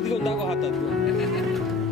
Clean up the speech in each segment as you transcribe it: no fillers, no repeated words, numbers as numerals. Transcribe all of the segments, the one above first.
हातात घेऊन दाखव हातात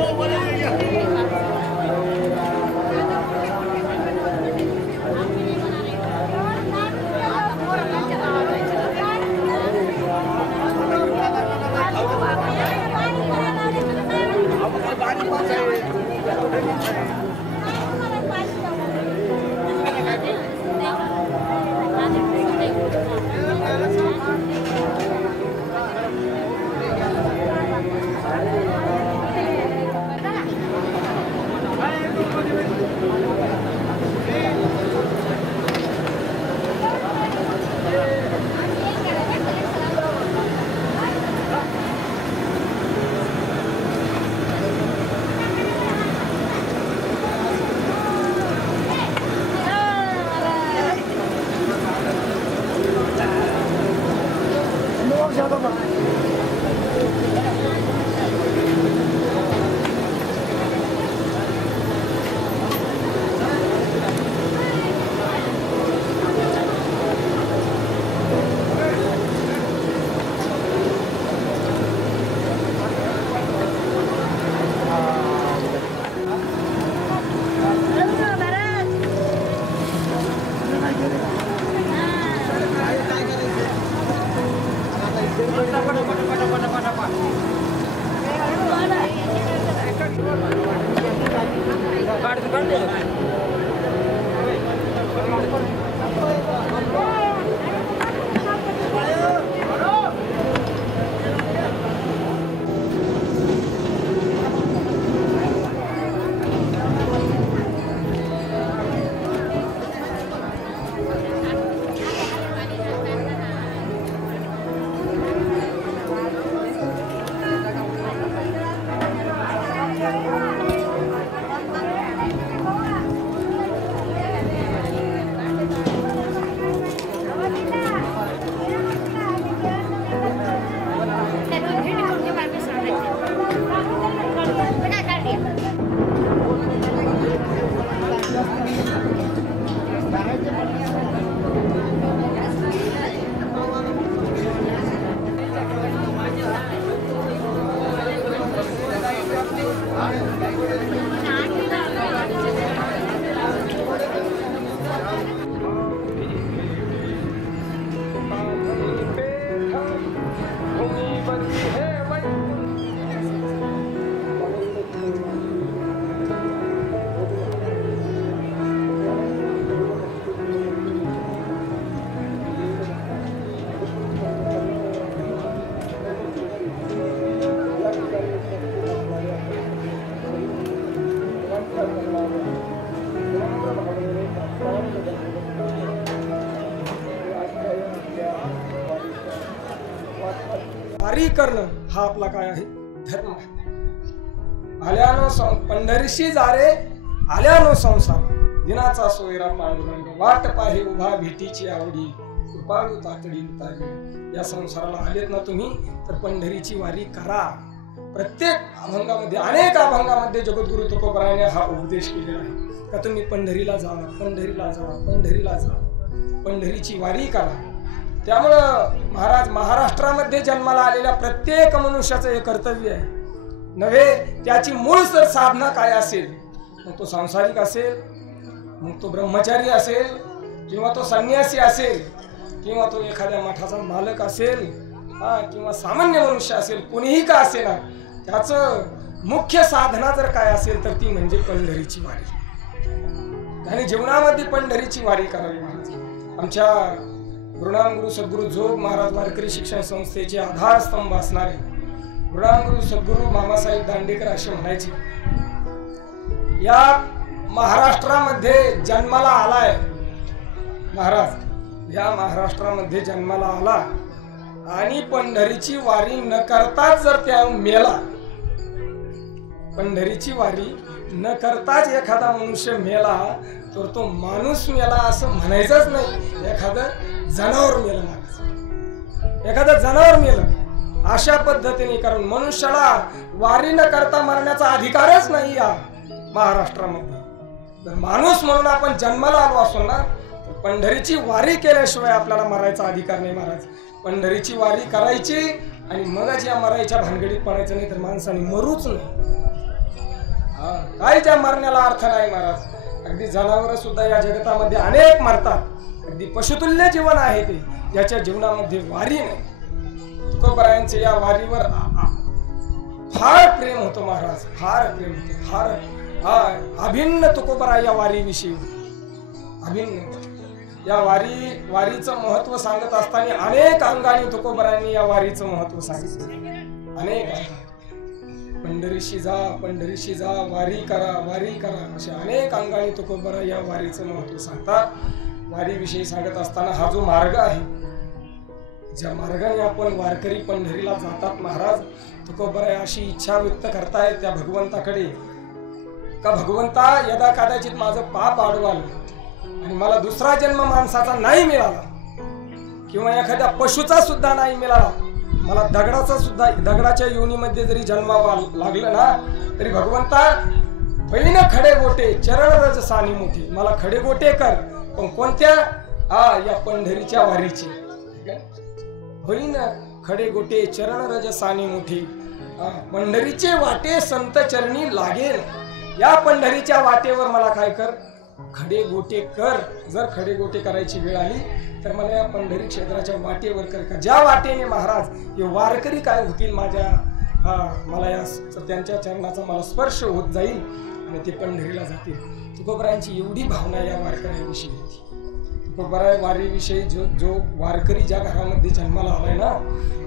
Oh, करणं हा आपला काय आहे, धर्म आहे. आल्यानो पंढरीशी जारे आल्यानो संसार, दिनाचा सोयरा पांडुरंग, वाट पाहे उभा भेटीची आवडी, कृपाळू तातडी उतारली. या संसाराला आलेत ना तुम्ही तर पंढरीची वारी करा. प्रत्येक अभंगामध्ये, अनेक अभंगामध्ये जगद्गुरु तुकोबरायाने हा उपदेश केलेला आहे का तुम्ही पंढरीला जा, पंढरीला जा, पंढरीला जा, पंढरीची वारी करा. त्यामुळं महाराज महाराष्ट्रामध्ये जन्माला आलेल्या प्रत्येक मनुष्याचं हे कर्तव्य आहे नव्हे. त्याची मूळ जर साधना काय असेल, मग तो सांसारिक असेल, मग तो ब्रह्मचारी असेल, किंवा तो संन्यासी असेल, किंवा तो एखाद्या मठाचा मालक असेल, किंवा सामान्य मनुष्य असेल, कोणीही का असेल ना, त्याचं मुख्य साधना जर काय असेल तर ती म्हणजे पंढरीची वारी. आणि जीवनामध्ये पंढरीची वारी करावी. महाराज आमच्या गुरुनाम सद्गुरू जोग महाराज वारकरी शिक्षण संस्थेचे आधारस्तंभ असणारे गुरुनाम सद्गुरू मामासाहेब दांडेकर असे म्हणायचे, या महाराष्ट्रामध्ये जन्माला आलाय महाराज, या महाराष्ट्रामध्ये जन्माला आला आणि पंढरीची वारी न करताच जर त्या मेला, पंढरीची वारी न करताच एखादा मनुष्य मेला तर तो माणूस मेला असं म्हणायचंच नाही, एखादं जनावर मेलं महाराज, एखादं जनावर मेलं अशा पद्धतीने. कारण मनुष्याला वारी न करता मरण्याचा अधिकारच नाही या महाराष्ट्रामध्ये. तर माणूस म्हणून आपण जन्माला आलो असो ना, पंढरीची वारी केल्याशिवाय आपल्याला मरायचा अधिकार नाही महाराज. पंढरीची वारी करायची आणि मगच या मरायच्या भानगडीत पडायचं, नाही तर माणसाने मरूच नाही. काय त्या मरण्याला अर्थ नाही महाराज. अगदी जनावर सुद्धा या जगतामध्ये अनेक मरतात, अगदी पशुतुल्य जीवन आहे ते, याच्या जीवनामध्ये वारी नाही. तुकोबरायांचे या वारीवर फार प्रेम होतं महाराज, फार प्रेम होतं, फार अभिन्न तुकोबराय या वारीविषयी अभिन्न. या वारीचं महत्व सांगत असताना अनेक अंगाने तुकोबरायांनी या वारीचं महत्व सांगितलं. अनेक पंढरीशी जा, पंढरीशी जा, वारी करा, वारी करा, अशा अनेक अंगाने तुकोबराय या वारीचं महत्व सांगतात. वारीविषयी सांगत असताना हा जो मार्ग आहे, ज्या मार्गाने आपण वारकरी पंढरीला जातात महाराज, तुकोबराय अशी इच्छा व्यक्त करतायत त्या भगवंताकडे का भगवंता यदा कदाचित माझं पाप आडवाल आणि मला दुसरा जन्म माणसाचा नाही मिळाला, किंवा एखाद्या पशुचा सुद्धा नाही मिळाला, मला दगडाच्या योनीमध्ये जरी जन्मावा लागलं ना, तरी भगवंता होईन खडे गोटे चरण रज सानी मोठी, मला खडे गोटे कर, पण कोणत्या, या पंढरीच्या वारीची. होईन खडे गोटे चरण रज सानी मोठी, पंढरीचे वाटे संत चरणी लागेल. या पंढरीच्या वाटेवर मला काय कर, खडे गोटे कर. जर खडे गोटे करायची वेळ आली तर मला या पंढरी क्षेत्राच्या वाटेवर कर का, ज्या वाटेने महाराज हे वारकरी काय होतील माझ्या, मला या त्यांच्या चरणाचा मला स्पर्श होत जाईल आणि ते पंढरीला जातील. तुकोबरायांची एवढी भावना या वारकऱ्यांविषयी होती. तुकोबराय वारीविषयी जो वारकरी ज्या घरामध्ये जन्माला आलाय ना,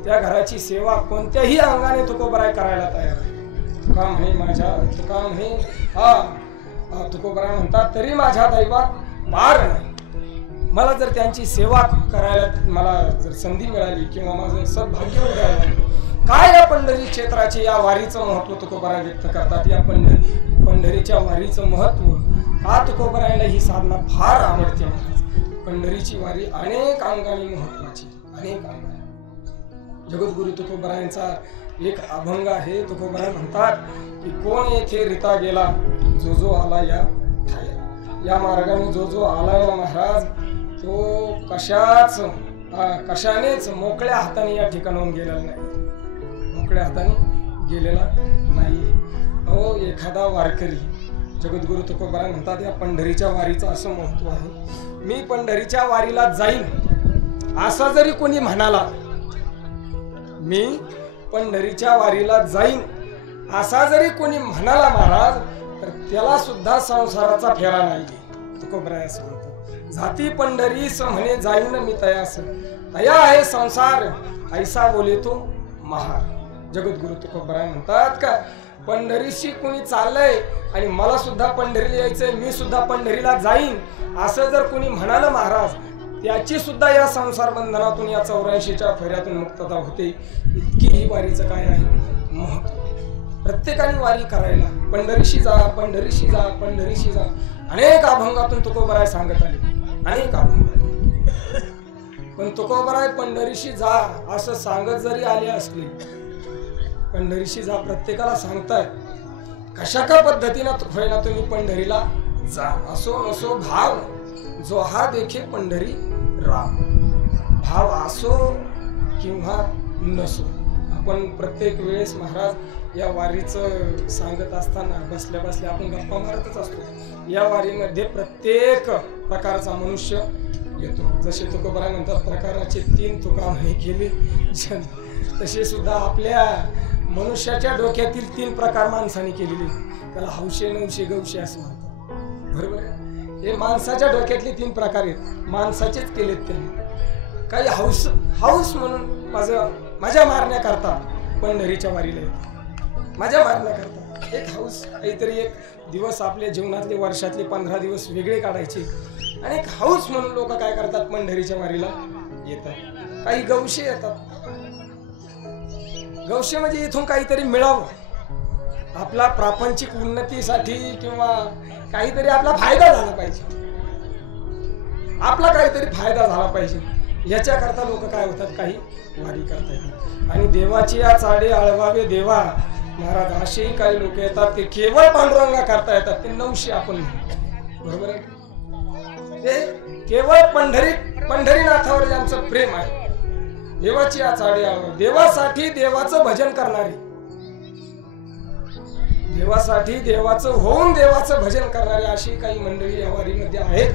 त्या घराची सेवा कोणत्याही अंगाने तुकोबराय करायला तयार आहे. तुका म्हणे माझ्या, तुका म्हणे तुकोबराय म्हणतात तरी माझ्या दैवात पार नाही. मला जर त्यांची सेवा करायला मला जर संधी मिळाली किंवा माझं सद्भाग्य मिळालं, काय या पंढरी क्षेत्राचे या वारीचं महत्व तुकोबराय व्यक्त करतात. या पंढरीच्या वारीचं महत्व हा तुकोबरायला ही साधना फार आवडते महाराज. पंढरीची वारी अनेक अंगाने महत्वाची, अनेक अंगाने. जगद्गुरु तुकोबरायांचा एक अभंग आहे. तुकोबराय म्हणतात की कोण येथे रिता गेला, जो जो आला या ठाया. या मार्गाने जो जो आलाय ना महाराज, तो कशानेच मोकळ्या हाताने या ठिकाणाहून गेलेला नाही, मोकळ्या हाताने गेलेला नाही. अहो एखादा वारकरी, जगद्गुरु तुकोबराय म्हणतात या पंढरीच्या वारीचं असं महत्व आहे, मी पंढरीच्या वारीला जाईन असा जरी कोणी म्हणाला, मी पंढरीच्या वारीला जाईन असा जरी कोणी म्हणाला महाराज, तर त्याला सुद्धा संसाराचा फेरा नाही. तुकोबराय असं म्हणतात, जाती पंढरीस म्हणे जाईन मी तयास, तया आहे संसार ऐसा बोले तो महार. जगद्गुरु तुकोबराय म्हणतात का पंढरीशी कोणी चाललंय आणि मला सुद्धा पंढरीला यायचंय, मी सुद्धा पंढरीला जाईन असं जर कोणी म्हणालं महाराज, त्याची सुद्धा या संसार बंधनातून या 84च्या फेऱ्यातून मुक्तता होते. इतकी ही वारीचं काय आहे महत्व. प्रत्येकाने वारी करायला. पंढरीशी जा, पंढरीशी जा, पंढरीशी जा. अनेक अभंगातून तुकोबराय सांगत आले, अनेक अभंग. पण तुकोबराय पंढरीशी जा असं सांगत जरी आले असले, पंढरीशी जा प्रत्येकाला सांगताय. कशा का पद्धतीनं होईना तुम्ही पंढरीला जा. असो नसो भाव जो हा देखे पंढरी राम. भाव असो किंवा नसो. आपण प्रत्येक वेळेस महाराज या वारीचं सांगत असताना बसल्या बसल्या आपण गप्पा मारतच असतो. या वारीमध्ये प्रत्येक प्रकारचा मनुष्य येतो. जसे तुकोबराय म्हणतात प्रकाराचे 3 तुका म्हणे केले तसे सुद्धा आपल्या मनुष्याच्या डोक्यातील 3 प्रकार माणसाने केलेले. त्याला हौशे नवशे गवशे असं म्हणतात. बरोबर आहे. हे माणसाच्या डोक्यातले 3 प्रकार आहेत. माणसाचेच केलेत त्यांनी. काही हौस हौस म्हणून माझ्या मारण्याकरता पंढरीच्या वारीला येतात. माझ्या मारण्याकरता एक हौस. काहीतरी एक दिवस आपल्या जीवनातले वर्षातले 15 दिवस वेगळे काढायचे आणि एक हौस म्हणून लोक काय करतात पंढरीच्या वारीला येतात. काही गवशे येतात. गवशे म्हणजे इथून काहीतरी मिळावं, आपला प्रापंचिक उन्नतीसाठी किंवा काहीतरी आपला फायदा झाला पाहिजे, आपला काहीतरी फायदा झाला पाहिजे याच्याकरता लोक काय होतात काही वारी करतात. आणि देवाची या चाडे आळवावे देवा महाराज असेही काही लोक येतात ते केवळ पांडुरंगा करता येतात. ते 900 आपण बरोबर आहे. ते केवळ पंढरीनाथावर ज्यांचं प्रेम आहे, देवाची आचाडे आळवावे, देवासाठी देवाचं भजन करणारे, देवासाठी देवाचं होऊन देवाचं भजन करणारे अशी काही मंडळी या वारीमध्ये आहेत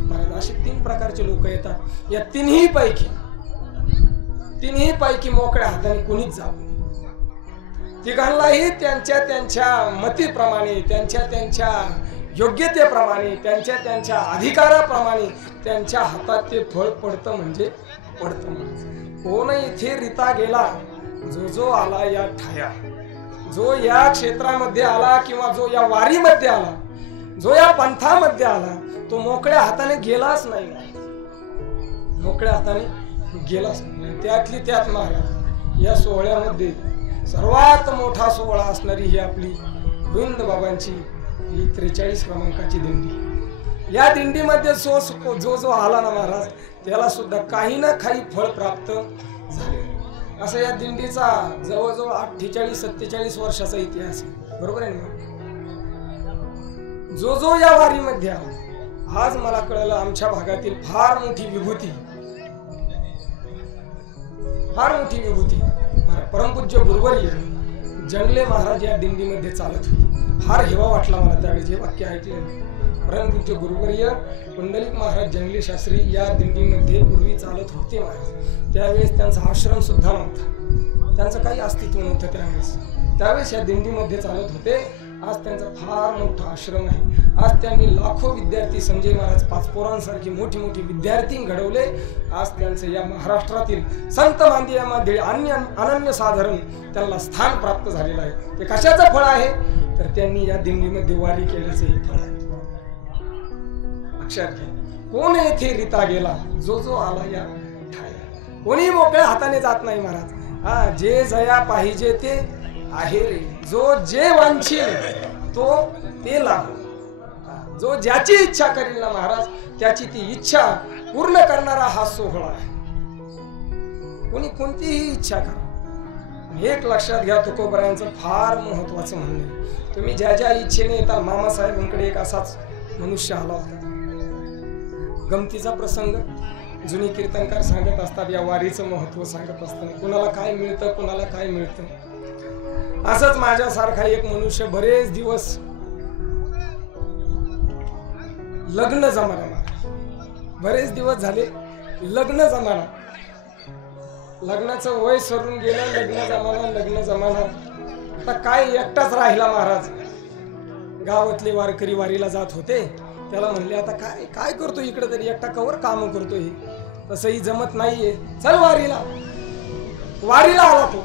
महाराज. असे 3 प्रकारचे लोक येतात. या तिन्ही पैकी मोकळ्या हाताने कोणीच जावं. तिघांनाही त्यांच्या त्यांच्या मतीप्रमाणे, त्यांच्या त्यांच्या योग्यतेप्रमाणे, त्यांच्या त्यांच्या अधिकाराप्रमाणे त्यांच्या हातात ते फळ पडतं म्हणजे पडतं. कोण इथे रिता गेला, जो आला या ठाया, जो या क्षेत्रामध्ये आला किंवा जो या वारीमध्ये आला, जो या पंथामध्ये आला, तो मोकळ्या हाताने गेलाच नाही. मोकळ्या हाताने गेलाच नाही. त्यातली त्यात महाराज या सोहळ्यामध्ये सर्वात मोठा सोहळा असणारी ही आपली गोविंद बाबांची ही 43 क्रमांकाची दिंडी. या दिंडीमध्ये जो आला ना महाराज त्याला सुद्धा काही ना काही फळ प्राप्त झाले. असं या दिंडीचा जवळजवळ 48-47 वर्षाचा इतिहास आहे. बरोबर आहे ना. जो या वारीमध्ये आला, आज मला कळलं आमच्या भागातील फार मोठी विभूती परमपूज्य गुरुवर्य जंगले महाराज या दिंडीमध्ये चालत होते. फार हेवा वाटला मला त्यावेळी जे वाक्य ऐकले. परमपूज्य गुरुवर्य पुंडलिक महाराज जंगले शास्त्री या दिंडीमध्ये पूर्वी चालत होते महाराज. त्यावेळेस त्यांचा आश्रम सुद्धा नव्हता, त्यांचं काही अस्तित्व नव्हतं त्यावेळेस या दिंडीमध्ये चालत होते. आज त्यांचा फार मोठा आश्रम आहे. आज त्यांनी लाखो विद्यार्थी, संजय महाराज पाचपोरांसारखी मोठी मोठी विद्यार्थी घडवले. आज त्यांचे या महाराष्ट्रातील संत मांदियामध्ये अनन्य साधारण त्यांना स्थान प्राप्त झालेलं आहे. ते कशाचं फळ आहे तर त्यांनी या दिंडीमध्ये वारी केल्याचं हे फळ आहे. लक्षात घ्या. कोण येथे रिता गेला, जो आला या ठाया. कोणी मोकळ्या हाताने जात नाही महाराज. जे जया पाहिजे ते आहे रे. जो जे वांछील तो ते लाभ. जो ज्याची इच्छा करेल ना महाराज त्याची ती इच्छा पूर्ण करणारा हा सोहळा आहे. कोणी कोणतीही इच्छा करा. एक लक्षात घ्या, तुकोबरायांचं फार महत्वाचं म्हणणं आहे. तुम्ही ज्या ज्या इच्छेने येता. मामासाहेबांकडे एक असाच मनुष्य आला होता. गमतीचा प्रसंग जुनी कीर्तनकार सांगत असतात. या वारीचं महत्व सांगत असताना कुणाला काय मिळतं, कुणाला काय मिळतं. असंच माझ्यासारखा एक मनुष्य बरेच दिवस लग्न जमाना, बरेच दिवस झाले लग्न जमाना, लग्नाचं वय सरून गेलं. लग्न जमाना आता काय एकटाच राहिला महाराज. गावातले वारकरी वारीला जात होते. त्याला म्हणले आता काय करतो इकडे तरी एकटा कवर काम करतोय, तसंही जमत नाहीये, चल वारीला आला तो.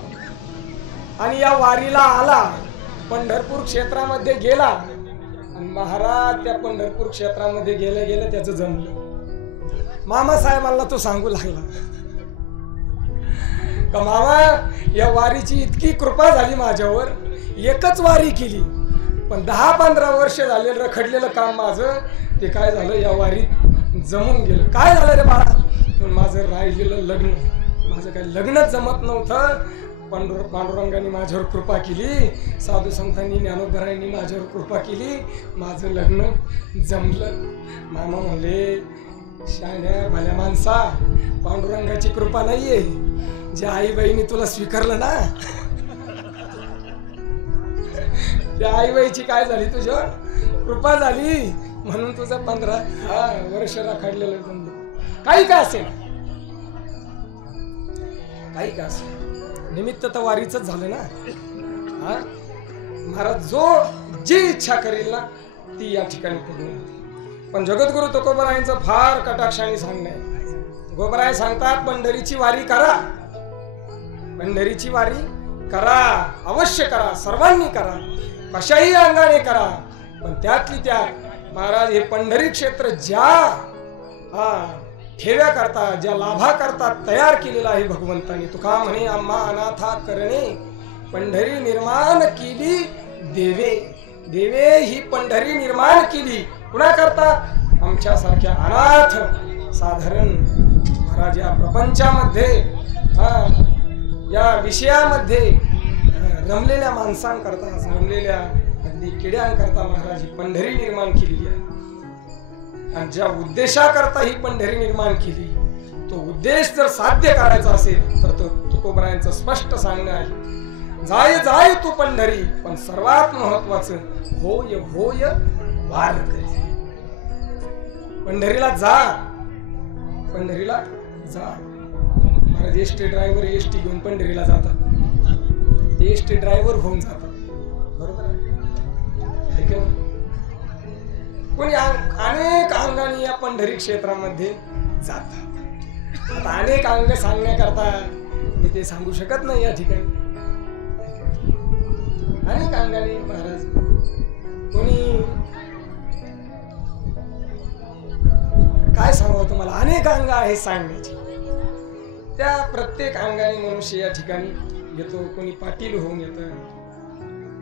आणि या वारीला आला, पंढरपूर क्षेत्रामध्ये गेला. आणि महाराज त्या पंढरपूर क्षेत्रामध्ये गेलं त्याचं जमलं. मामा साहेबांना तो सांगू लागला का मामा या वारीची इतकी कृपा झाली माझ्यावर, एकच वारी केली पण 10-15 वर्ष झाले रखडलेलं काम माझं ते काय झालं या वारीत जमून गेलं. काय झालं रे बाळा? पण माझं राहिलेलं लग्न, माझं काही लग्नच जमत नव्हतं. पांडुरंगाने माझ्यावर कृपा केली, साधू संतांनी ज्ञानोबरायांनी माझ्यावर कृपा केली, माझं लग्न जमलं. मामा म्हणले शाण्या भल्या माणसा, पांडुरंगाची कृपा नाहीये, ज्या आई बाईने तुला स्वीकारलं ना त्या आई बाईची काय झाली तुझ्यावर कृपा झाली म्हणून तुझं 15 वर्ष राखडलेलं जमलं. काही का असेल, काही का असेल, निमित्त तर वारीच झालं ना. महाराज जो जी इच्छा करेल ना ती या ठिकाणी पूर्ण होते. पण जगद्गुरु तुकोबरायांचं फार कटाक्षाने सांगणं आहे. तुकोबराय सांगतात पंढरीची वारी करा, पंढरीची वारी करा, अवश्य करा, सर्वांनी करा, कशाही अंगाने करा. पण त्यातली त्यात महाराज हे पंढरी क्षेत्र ज्या ठेव्या करता, ज्या लाभा करता तयार केलेला आहे भगवंतानी. तुका म्हणे आम्हा अनाथा करणे पंढरी निर्माण केली देवे. देवे ही पंढरी निर्माण केली कुणा करता? आमच्यासारख्या अनाथ साधारण महाराज या प्रपंचामध्ये या विषयामध्ये रमलेल्या माणसांकरता, रमलेल्या अगदी किड्यांकरता महाराज ही पंढरी निर्माण केलेली आहे. आणि ज्या उद्देशाकरता ही पंढरी निर्माण केली तो उद्देश जर साध्य करायचा असेल तर तो तुकोबरायांचं स्पष्ट सांगणं आहे, जाय जाय तू पंढरी, पण सर्वात महत्वाचं होय होय वारकरी. पंढरीला जा, पंढरीला जा. महाराज एसटी ड्रायव्हर एसटी घेऊन पंढरीला जातात, एसटी ड्रायव्हर होऊन जातात, बरोबर आहे? कोणी अनेक अंगाने या पंढरी क्षेत्रामध्ये जातात. आता अनेक अंग सांगण्याकरता मी ते सांगू शकत नाही या ठिकाणी. अनेक अंगाने महाराज कोणी काय सांगावं तुम्हाला, अनेक अंग आहे सांगण्याची. त्या प्रत्येक अंगाने मनुष्य या ठिकाणी येतो. कोणी पाटील होऊन येतं,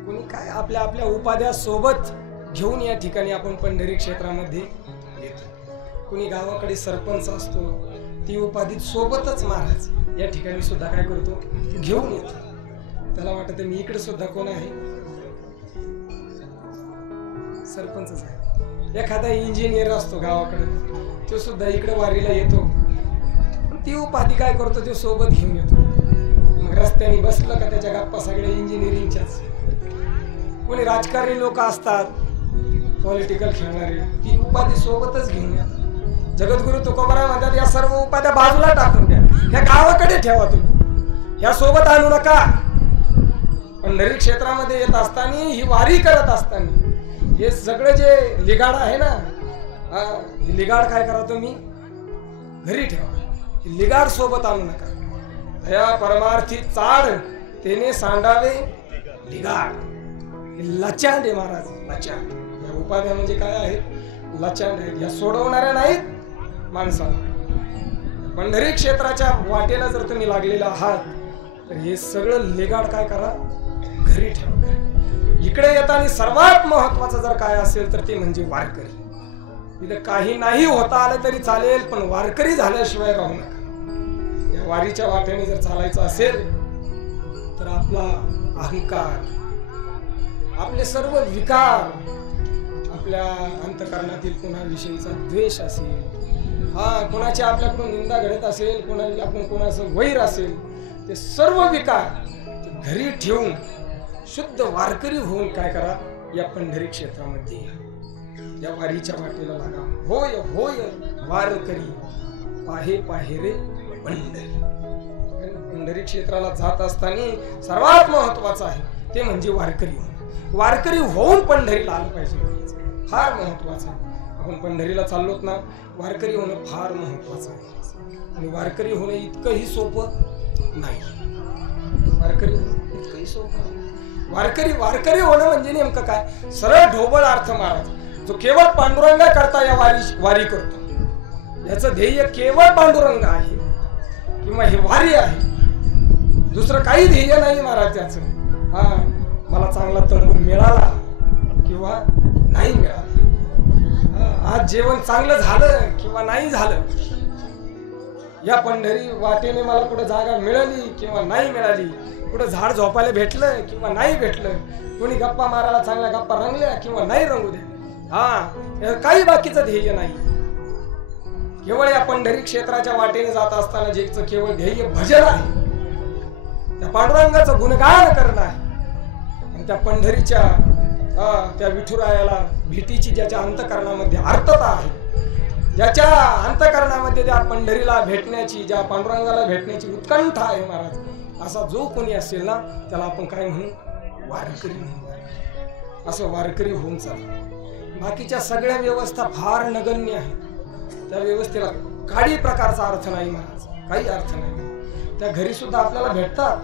कोणी काय आपल्या आपल्या उपाध्या सोबत घेऊन या ठिकाणी आपण पंढरी क्षेत्रामध्ये येतो. कोणी गावाकडे सरपंच असतो, ती उपाधी सोबतच महाराज या ठिकाणी सुद्धा काय करतो घेऊन येतो. त्याला वाटतं मी इकडे सुद्धा कोण आहे, सरपंचच आहे. एखादा इंजिनियर असतो गावाकडे, तो सुद्धा इकडे वारीला येतो, ती उपाधी काय करतो ते सोबत घेऊन येतो. मग रस्त्याने बसलं का त्याच्या गप्पा सगळ्या इंजिनिअरिंगच्याच. कोणी राजकारणी लोक असतात, पॉलिटिकल खेळणारे, ती उपाधी सोबतच घेऊन येतात. जगद्गुरु तुकोबराय म्हणतात या सर्व उपाध्या बाजूला टाकून द्या, ह्या गावाकडे ठेवा, तुम्ही ह्या सोबत आणू नका. पंढरी क्षेत्रामध्ये येत असताना, ही वारी करत असताना हे सगळं जे लिगाड आहे ना, हे लिगाड काय करा तुम्ही घरी ठेवा, लिगाड सोबत आणू नका. या परमार्थी चाड तेने सांडावे लिगाड. लचांड आहे महाराज, लचांड. या उपाध्या म्हणजे काय आहेत? लचांड आहेत. या सोडवणाऱ्या नाहीत माणसाला. पंढरी क्षेत्राच्या वाटेला जर तुम्ही लागलेला आहात तर हे सगळं लिगाड काय करा घरी ठेवा. इकडे येताना सर्वात महत्वाचं जर काय असेल तर ते म्हणजे वारकरी. इथं काही नाही होता आलं तरी चालेल, पण वारकरी झाल्याशिवाय राहू नका. या वारीच्या वाटेने जर चालायचं असेल तर आपला अहंकार, आपले सर्व विकार, आपल्या अंतःकरणातील कोणाविषयीचा द्वेष असेल, कोणाची आपल्याकडून निंदा घडत असेल, कोणाकडून कोणाचं वैर असेल, ते सर्व विकार घरी ठेवून शुद्ध वारकरी होऊन काय करा या पंढरी क्षेत्रामध्ये या वारीच्या वाटेला लागा. होय होय वारकरी पाहे पाहे रे पंढरी. पंढरी क्षेत्राला जात असताना सर्वात महत्वाचं आहे ते म्हणजे वारकरी होणं. वारकरी होऊन पंढरीला आलं पाहिजे, फार महत्वाचं आहे. आपण पंढरीला चाललोत ना, वारकरी होणं फार महत्वाचं आहे. आणि वारकरी होणं इतकंही सोपं नाही. वारकरी होणं इतकंही सोपं नाही. वारकरी होणं म्हणजे नेमकं काय? सरळ ढोबळ अर्थ महाराज, जो केवळ पांडुरंगा करता या वारी करतो, याचं ध्येय केवळ पांडुरंग आहे किंवा हे वारी आहे, दुसरं काही ध्येय नाही महाराज त्याचं. हा, मला चांगला तंबू मिळाला किंवा नाही मिळाला, आज जेवण चांगलं झालं किंवा नाही झालं, या पंढरी वाटेने मला कुठं जागा मिळाली किंवा नाही मिळाली, कुठं झाड झोपायला भेटलं किंवा नाही भेटलं, कोणी गप्पा मारायला चांगल्या गप्पा रंगल्या किंवा नाही रंगू द्या, हा काही बाकीचं ध्येय नाही. केवळ या पंढरी क्षेत्राच्या वाटेने जात असताना जेचं केवळ ध्येय भजन आहे, त्या पांडुरंगाचं गुणगान करणं आहे. आणि त्या पंढरीच्या त्या विठुरायाला भेटीची ज्याच्या अंतकरणामध्ये आर्तता आहे, ज्याच्या अंतकरणामध्ये त्या पंढरीला भेटण्याची, ज्या पांडुरंगाला भेटण्याची उत्कंठा आहे महाराज, असा जो कोणी असेल ना त्याला आपण काय म्हणू, वारकरी म्हणू. असं वारकरी होऊन चाललं. बाकीच्या सगळ्या व्यवस्था फार नगण्य आहेत, त्या व्यवस्थेला काही प्रकारचा अर्थ नाही महाराज, काही अर्थ नाही. त्या घरी सुद्धा आपल्याला भेटतात,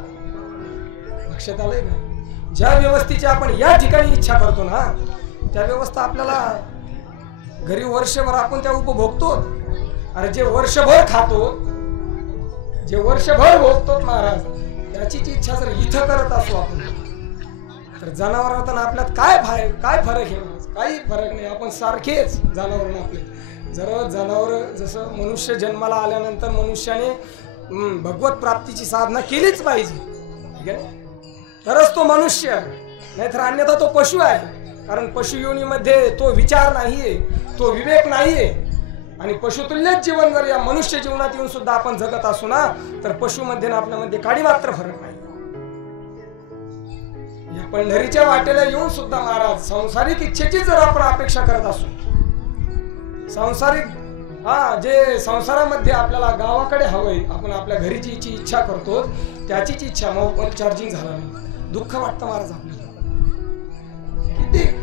लक्षात आलंय का? ज्या व्यवस्थेची आपण या ठिकाणी इच्छा करतो ना, त्या व्यवस्था आपल्याला घरी वर्षभर आपण त्या उपभोगतो. अरे जे वर्षभर खातो, जे वर्षभर भोगतो महाराज, त्याचीच इच्छा जर इथं करत असो आपण, तर जनावरात आपल्यात काय फरक आहे? काही फरक नाही, आपण सारखेच जनावर. आपले जर जनावर जसं मनुष्य जन्माला आल्यानंतर मनुष्याने भगवत प्राप्तीची साधना केलीच पाहिजे, ठीक आहे, तरच तो मनुष्य, नाहीतर अन्यथा तो पशु आहे. कारण पशुयोनीमध्ये तो विचार नाहीये, तो विवेक नाहीये. आणि पशुतुल्यच जीवन जर या मनुष्य जीवनात येऊन सुद्धा आपण जगत असू ना, तर पशुमध्ये ना आपल्यामध्ये काही मात्र फरक नाही. या पंढरीच्या वाटेला येऊन सुद्धा महाराज सांसारिक इच्छेची जर आपण अपेक्षा करत असू, सांसारिक जे संसारामध्ये आपल्याला गावाकडे हवंय, आपण आपल्या घरीची इच्छा करतो, त्याचीच इच्छा मोबाईल चार्जिंग झाला नाही, दुःख वाटतं महाराज आपल्याला.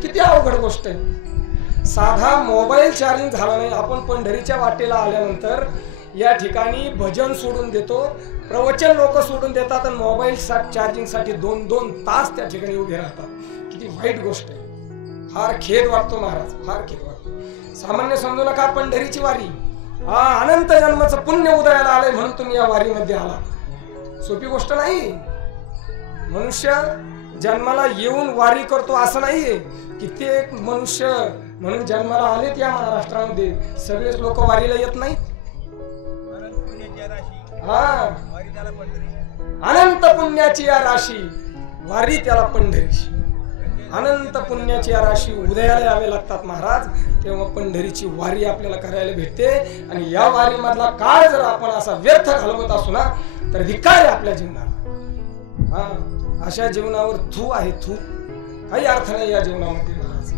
किती अवघड गोष्ट आहे. साधा मोबाईल चार्जिंग झाला नाही, आपण पंढरीच्या वाटेला आल्यानंतर या ठिकाणी भजन सोडून देतो, प्रवचन लोक सोडून देतात आणि मोबाईल चार्जिंग साठी 2-2 तास त्या ठिकाणी उभे राहतात. किती वाईट गोष्ट आहे. फार खेद वाटतो महाराज, फार खेद वाटतो. सामान्य समजू नका पंढरीची वारी, अनंत जन्माचं पुण्य उदयाला आलंय म्हणून तुम्ही या वारीमध्ये आला, सोपी गोष्ट नाही. मनुष्य जन्माला येऊन वारी करतो असं नाहीये. कित्येक मनुष्य म्हणून जन्माला आलेत या महाराष्ट्रामध्ये, सगळेच लोक वारीला येत नाहीत. अनंत पुण्याची या राशी, वारी त्याला पंढरीची. अनंत पुण्याची या राशी उदयाला यावे लागतात महाराज, तेव्हा पंढरीची वारी आपल्याला करायला भेटते. आणि या वारी मधला काळ जर आपण असा व्यर्थ घालवत असू ना, तर धिक्कार आहे आपल्या जीवनाला. अशा जीवनावर थू आहे, थू. काही अर्थ नाही या जीवनामध्ये महाराज.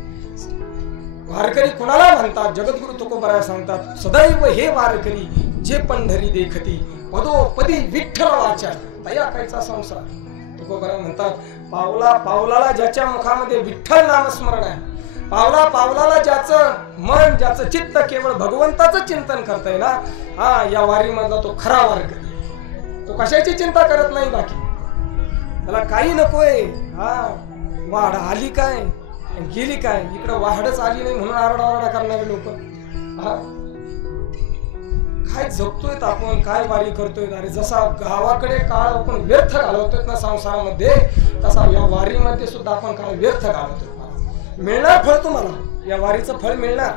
वारकरी कुणाला म्हणतात? जगद्गुरु तुकोबराय सांगतात, सदैव हे वारकरी जे पंढरी देखती, पदोपदी विठ्ठल वाचा तया कायचा संसार. तुकोबराय म्हणतात, पावला पावलाला ज्याच्या मुखामध्ये विठ्ठल नामस्मरण आहे, पावला पावलाला ज्याचं मन, ज्याचं चित्त केवळ भगवंताचं चिंतन करतय ना, या वारी मधला तो खरा वारकरी. तो कशाची चिंता करत नाही, बाकी त्याला काही नकोय. वाढ आली काय गेली काय, इकडं वाढच आली नाही म्हणून आरडाओरडा करणारे लोक. काय जगतोय आपण, काय वारी करतोय? अरे जसा गावाकडे काळ आपण व्यर्थ घालवतोय ना संसारामध्ये, तसा या वारीमध्ये सुद्धा आपण काळ व्यर्थ घालवतोय. मिळणार फळ तुम्हाला, या वारीचं फळ मिळणार.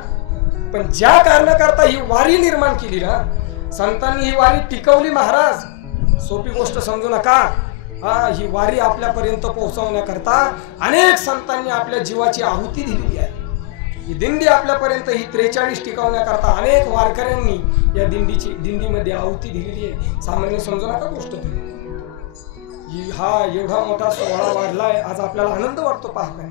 पण ज्या कारणाकरता ही वारी निर्माण केली ना, संतांनी ही वारी टिकवली महाराज, सोपी गोष्ट समजू नका. ही वारी आपल्यापर्यंत पोहोचवण्याकरता अनेक संतांनी आपल्या जीवाची आहुती दिलेली आहे. ही दिंडी आपल्यापर्यंत, ही 43 टिकवण्याकरता अनेक वारकऱ्यांनी या दिंडीमध्ये आहुती दिलेली आहे. सामान्य समजू नका गोष्ट तुम्ही. हा एवढा मोठा सोहळा वाढलाय, आज आपल्याला आनंद वाटतो पाहताय.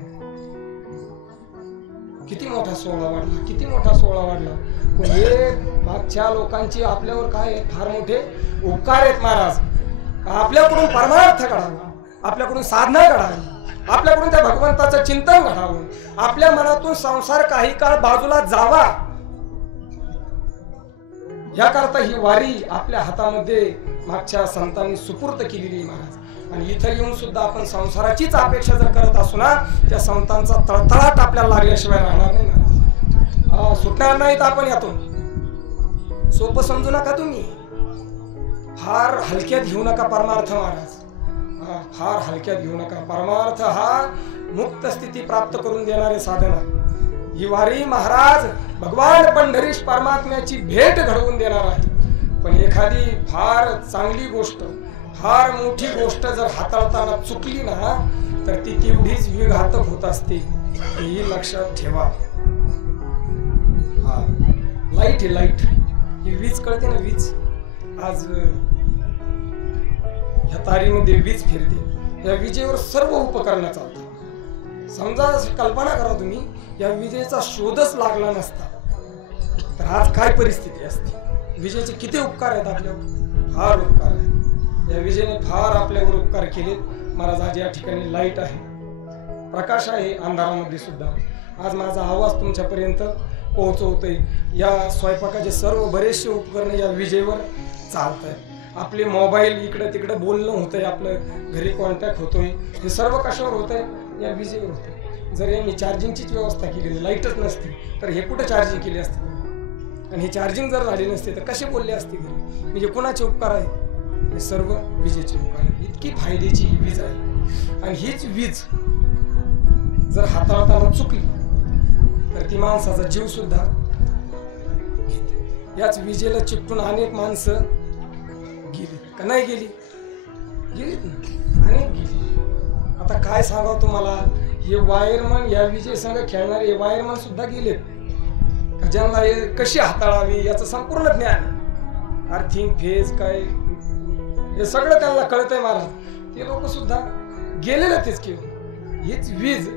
किती मोठा सोहळा वाढला, किती मोठा सोहळा वाढला. पण हे मागच्या लोकांची आपल्यावर काय फार मोठे उपकार आहेत महाराज. आपल्याकडून परमार्थ घडावा, आपल्याकडून साधना घडावी, आपल्याकडून त्या भगवंताचं चिंतन घडावं, आपल्या मनातून संसार काही काळ बाजूला जावा, याकरता ही वारी आपल्या हातामध्ये मागच्या संतांनी सुपूर्त केलेली महाराज. आणि इथं येऊन सुद्धा आपण संसाराचीच अपेक्षा जर करत असू ना, त्या संतांचा तळतळाट आपल्याला लागल्याशिवाय राहणार नाही महाराज. सुटणार नाहीत आपण यातून. सोपं समजू नका तुम्ही, फार हलक्यात घेऊ नका परमार्थ महाराज. फार हलक्यात घेऊ नका. परमार्थ हा मुक्त स्थिती प्राप्त करून देणारे साधन आहे. ही वारी महाराज भगवान पंढरीश परमात्म्याची भेट घडवून देणार आहे. पण एखादी फार चांगली गोष्ट, फार मोठी गोष्ट जर हाताळताना चुकली ना तर ती तेवढीच विघातक होत असते, हेही लक्षात ठेवा. हा लाईट आहे, लाईट ही वीज कळते ना, वीज. आज ह्या तारीमध्ये वीज फिरते, या विजेवर सर्व उपकरणं चालतात. समजा कल्पना करा तुम्ही, या विजेचा शोधच लागला नसता तर आज काय परिस्थिती असते. विजेचे किती उपकार आहेत आपल्यावर, फार उपकार आहेत. या विजेने फार आपल्यावर उपकार केले महाराज. आज या ठिकाणी लाईट आहे, प्रकाश आहे अंधारामध्ये सुद्धा. आज माझा आवाज तुमच्यापर्यंत पोहोचवतोय. या स्वयंपाकाचे सर्व बरेचसे उपकरण या विजेवर चालत आहेत. आपले मोबाईल इकडे तिकडे बोलणं होतंय, आपलं घरी कॉन्टॅक्ट होतोय, हे सर्व कशावर होतंय, या विजेवर होतंय. जर यांनी चार्जिंगचीच व्यवस्था केली, लाईटच नसती तर हे कुठं चार्जिंग केली असते, आणि हे चार्जिंग जर झाली नसते तर कसे बोलले असते घरी. म्हणजे कोणाचे उपकार आहे, हे सर्व विजेचे उपकार आहे. इतकी फायद्याची ही वीज आहे. आणि हीच वीज जर हाताळताना चुकली तर ती माणसाचा जीव सुद्धा घेते. याच विजेला चिकटून अनेक माणसं गेली का नाही गेली, गेलीत ना, अनेक गेली. आता काय सांगावं तुम्हाला, हे वायरमन, या विजेसंग खेळणारे हे वायरमन सुद्धा गेलेत. ज्यांना हे कशी हाताळावी याचं संपूर्ण ज्ञान, अर्थिंग फेज काय हे सगळं त्यांना कळतंय महाराज, ते लोक सुद्धा गेलेले तेच केलं. हीच वीज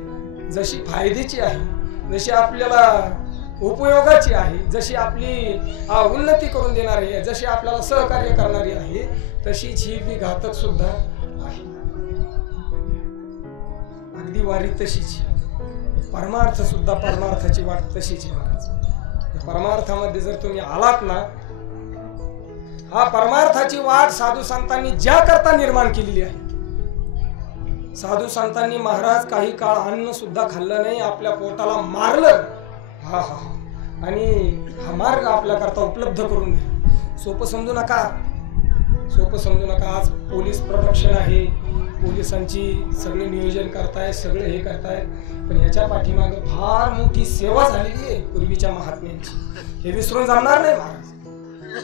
जशी फायद्याची आहे, जशी आपल्याला उपयोगाची आहे, जशी आपली उन्नती करून देणारी आहे, जशी आपल्याला सहकार्य करणारी आहे, तशीच ही विघातक सुद्धा आहे. अगदी वारी तशीच, परमार्थ सुद्धा परमार्थाची वाट तशीच आहे महाराज. परमार्थामध्ये जर तुम्ही आलात ना, हा परमार्थाची वाट साधू संतांनी ज्या करता निर्माण केलेली आहे. साधू संतांनी महाराज काही काळ अन्न सुद्धा खाल्लं नाही, आपल्या पोटाला मारलं. हा हा आणि हा मार्ग आपल्या करता उपलब्ध करून दिला. सोपं समजू नका, सोपं समजू नका. आज पोलीस प्रोटेक्शन आहे, पोलिसांची सगळे नियोजन करताय, सगळे हे करताय, पण याच्या पाठीमागे फार मोठी सेवा झालेली आहे पूर्वीच्या महात्म्यांची. हे विसरून जमणार नाही महाराज.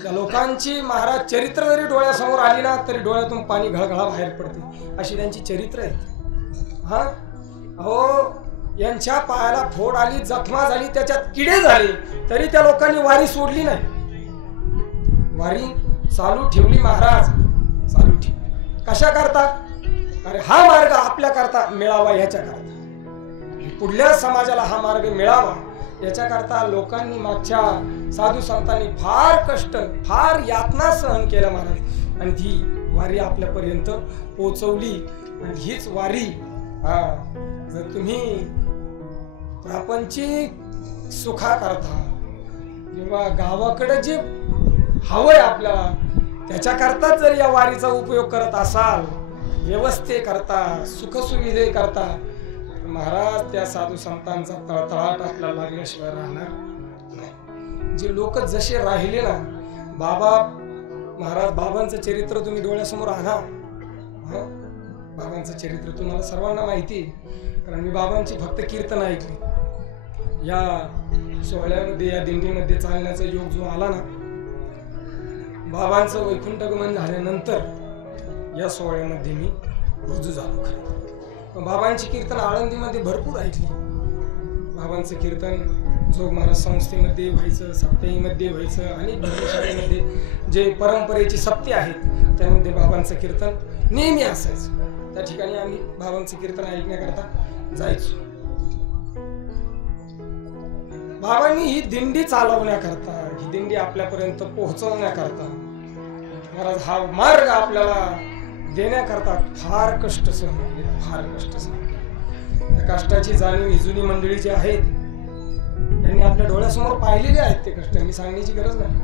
त्या लोकांची महाराज चरित्र जरी डोळ्यासमोर आली ना तरी डोळ्यातून पाणी घळघळा बाहेर पडते, अशी त्यांची चरित्र आहेत. हा हो, यांच्या पायाला फोड आली, जखमा झाली, त्याच्यात किडे झाले, तरी त्या लोकांनी वारी सोडली नाही, वारी चालू ठेवली महाराज, चालू ठेवली. कशा करता, अरे हा मार्ग आपल्या करता मिळावा, याच्या करता पुढल्या समाजाला हा मार्ग मिळावा याच्याकरता लोकांनी, मागच्या साधू संतांनी फार कष्ट, फार यातना सहन केल्या महाराज, आणि ती वारी आपल्यापर्यंत पोहोचवली. आणि हीच वारी जर तुम्ही प्रापंचिक सुखा करता किंवा गावाकडे जे हवंय आपल्याला त्याच्याकरता जर या वारीचा उपयोग करत असाल, व्यवस्थे करता, सुखसुविधे करता, महाराज त्या साधू संतांचा तळतळाट आपल्याला लागल्याशिवाय राहणार नाही. जे लोक जसे राहिले ना, बाबा महाराज, बाबांचं चरित्र तुम्ही डोळ्यासमोर आणा. बाबांचं चरित्र तुम्हाला सर्वांना माहिती आहे, कारण मी बाबांची फक्त कीर्तन ऐकली. या सोहळ्यामध्ये, या दिंडीमध्ये चालण्याचा योग जो आला ना, बाबांचं वैकुंठगमन झाल्यानंतर या सोहळ्यामध्ये मी रुजू झालो. खरं बाबांची कीर्तन आळंदीमध्ये भरपूर ऐकली. बाबांचं कीर्तन जोग महाराज संस्थेमध्ये व्हायचं, सप्ताहीमध्ये व्हायचं, आणि धर्मशाळेमध्ये जे परंपरेची सप्ते आहेत त्यामध्ये बाबांचं कीर्तन नेहमी असायचं. त्या ठिकाणी आम्ही बाबांचं कीर्तन ऐकण्याकरता जायचो. बाबांनी ही दिंडी चालवण्याकरता, ही दिंडी आपल्यापर्यंत पोहोचवण्याकरता, महाराज हा मार्ग आपल्याला देण्याकरता फार कष्ट सहन केले, फार कष्ट सहन केले. त्या कष्टाची जाणीव ही जुनी मंडळी जी आहेत त्यांनी आपल्या डोळ्यासमोर पाहिलेले आहेत. ते कष्ट मी सांगण्याची गरज नाही.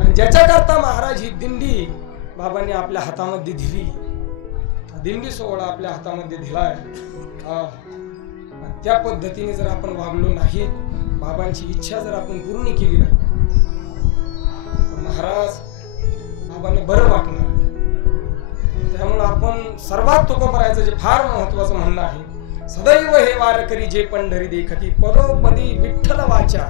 आणि ज्याच्याकरता महाराज ही दिंडी बाबांनी आपल्या हातामध्ये दिली, दिंडी सोहळा आपल्या हातामध्ये दिलाय, त्या पद्धतीने जर आपण वागलो नाही, बाबांची इच्छा जर आपण पूर्ण केली नाही, महाराज बाबांना बरं वाटणार. त्यामुळे आपण सर्वात तुकोबरायचं जे फार महत्वाचं म्हणणं आहे, सदैव हे वारकरी जे पंढरी देखती पदोपदी विठ्ठल वाचा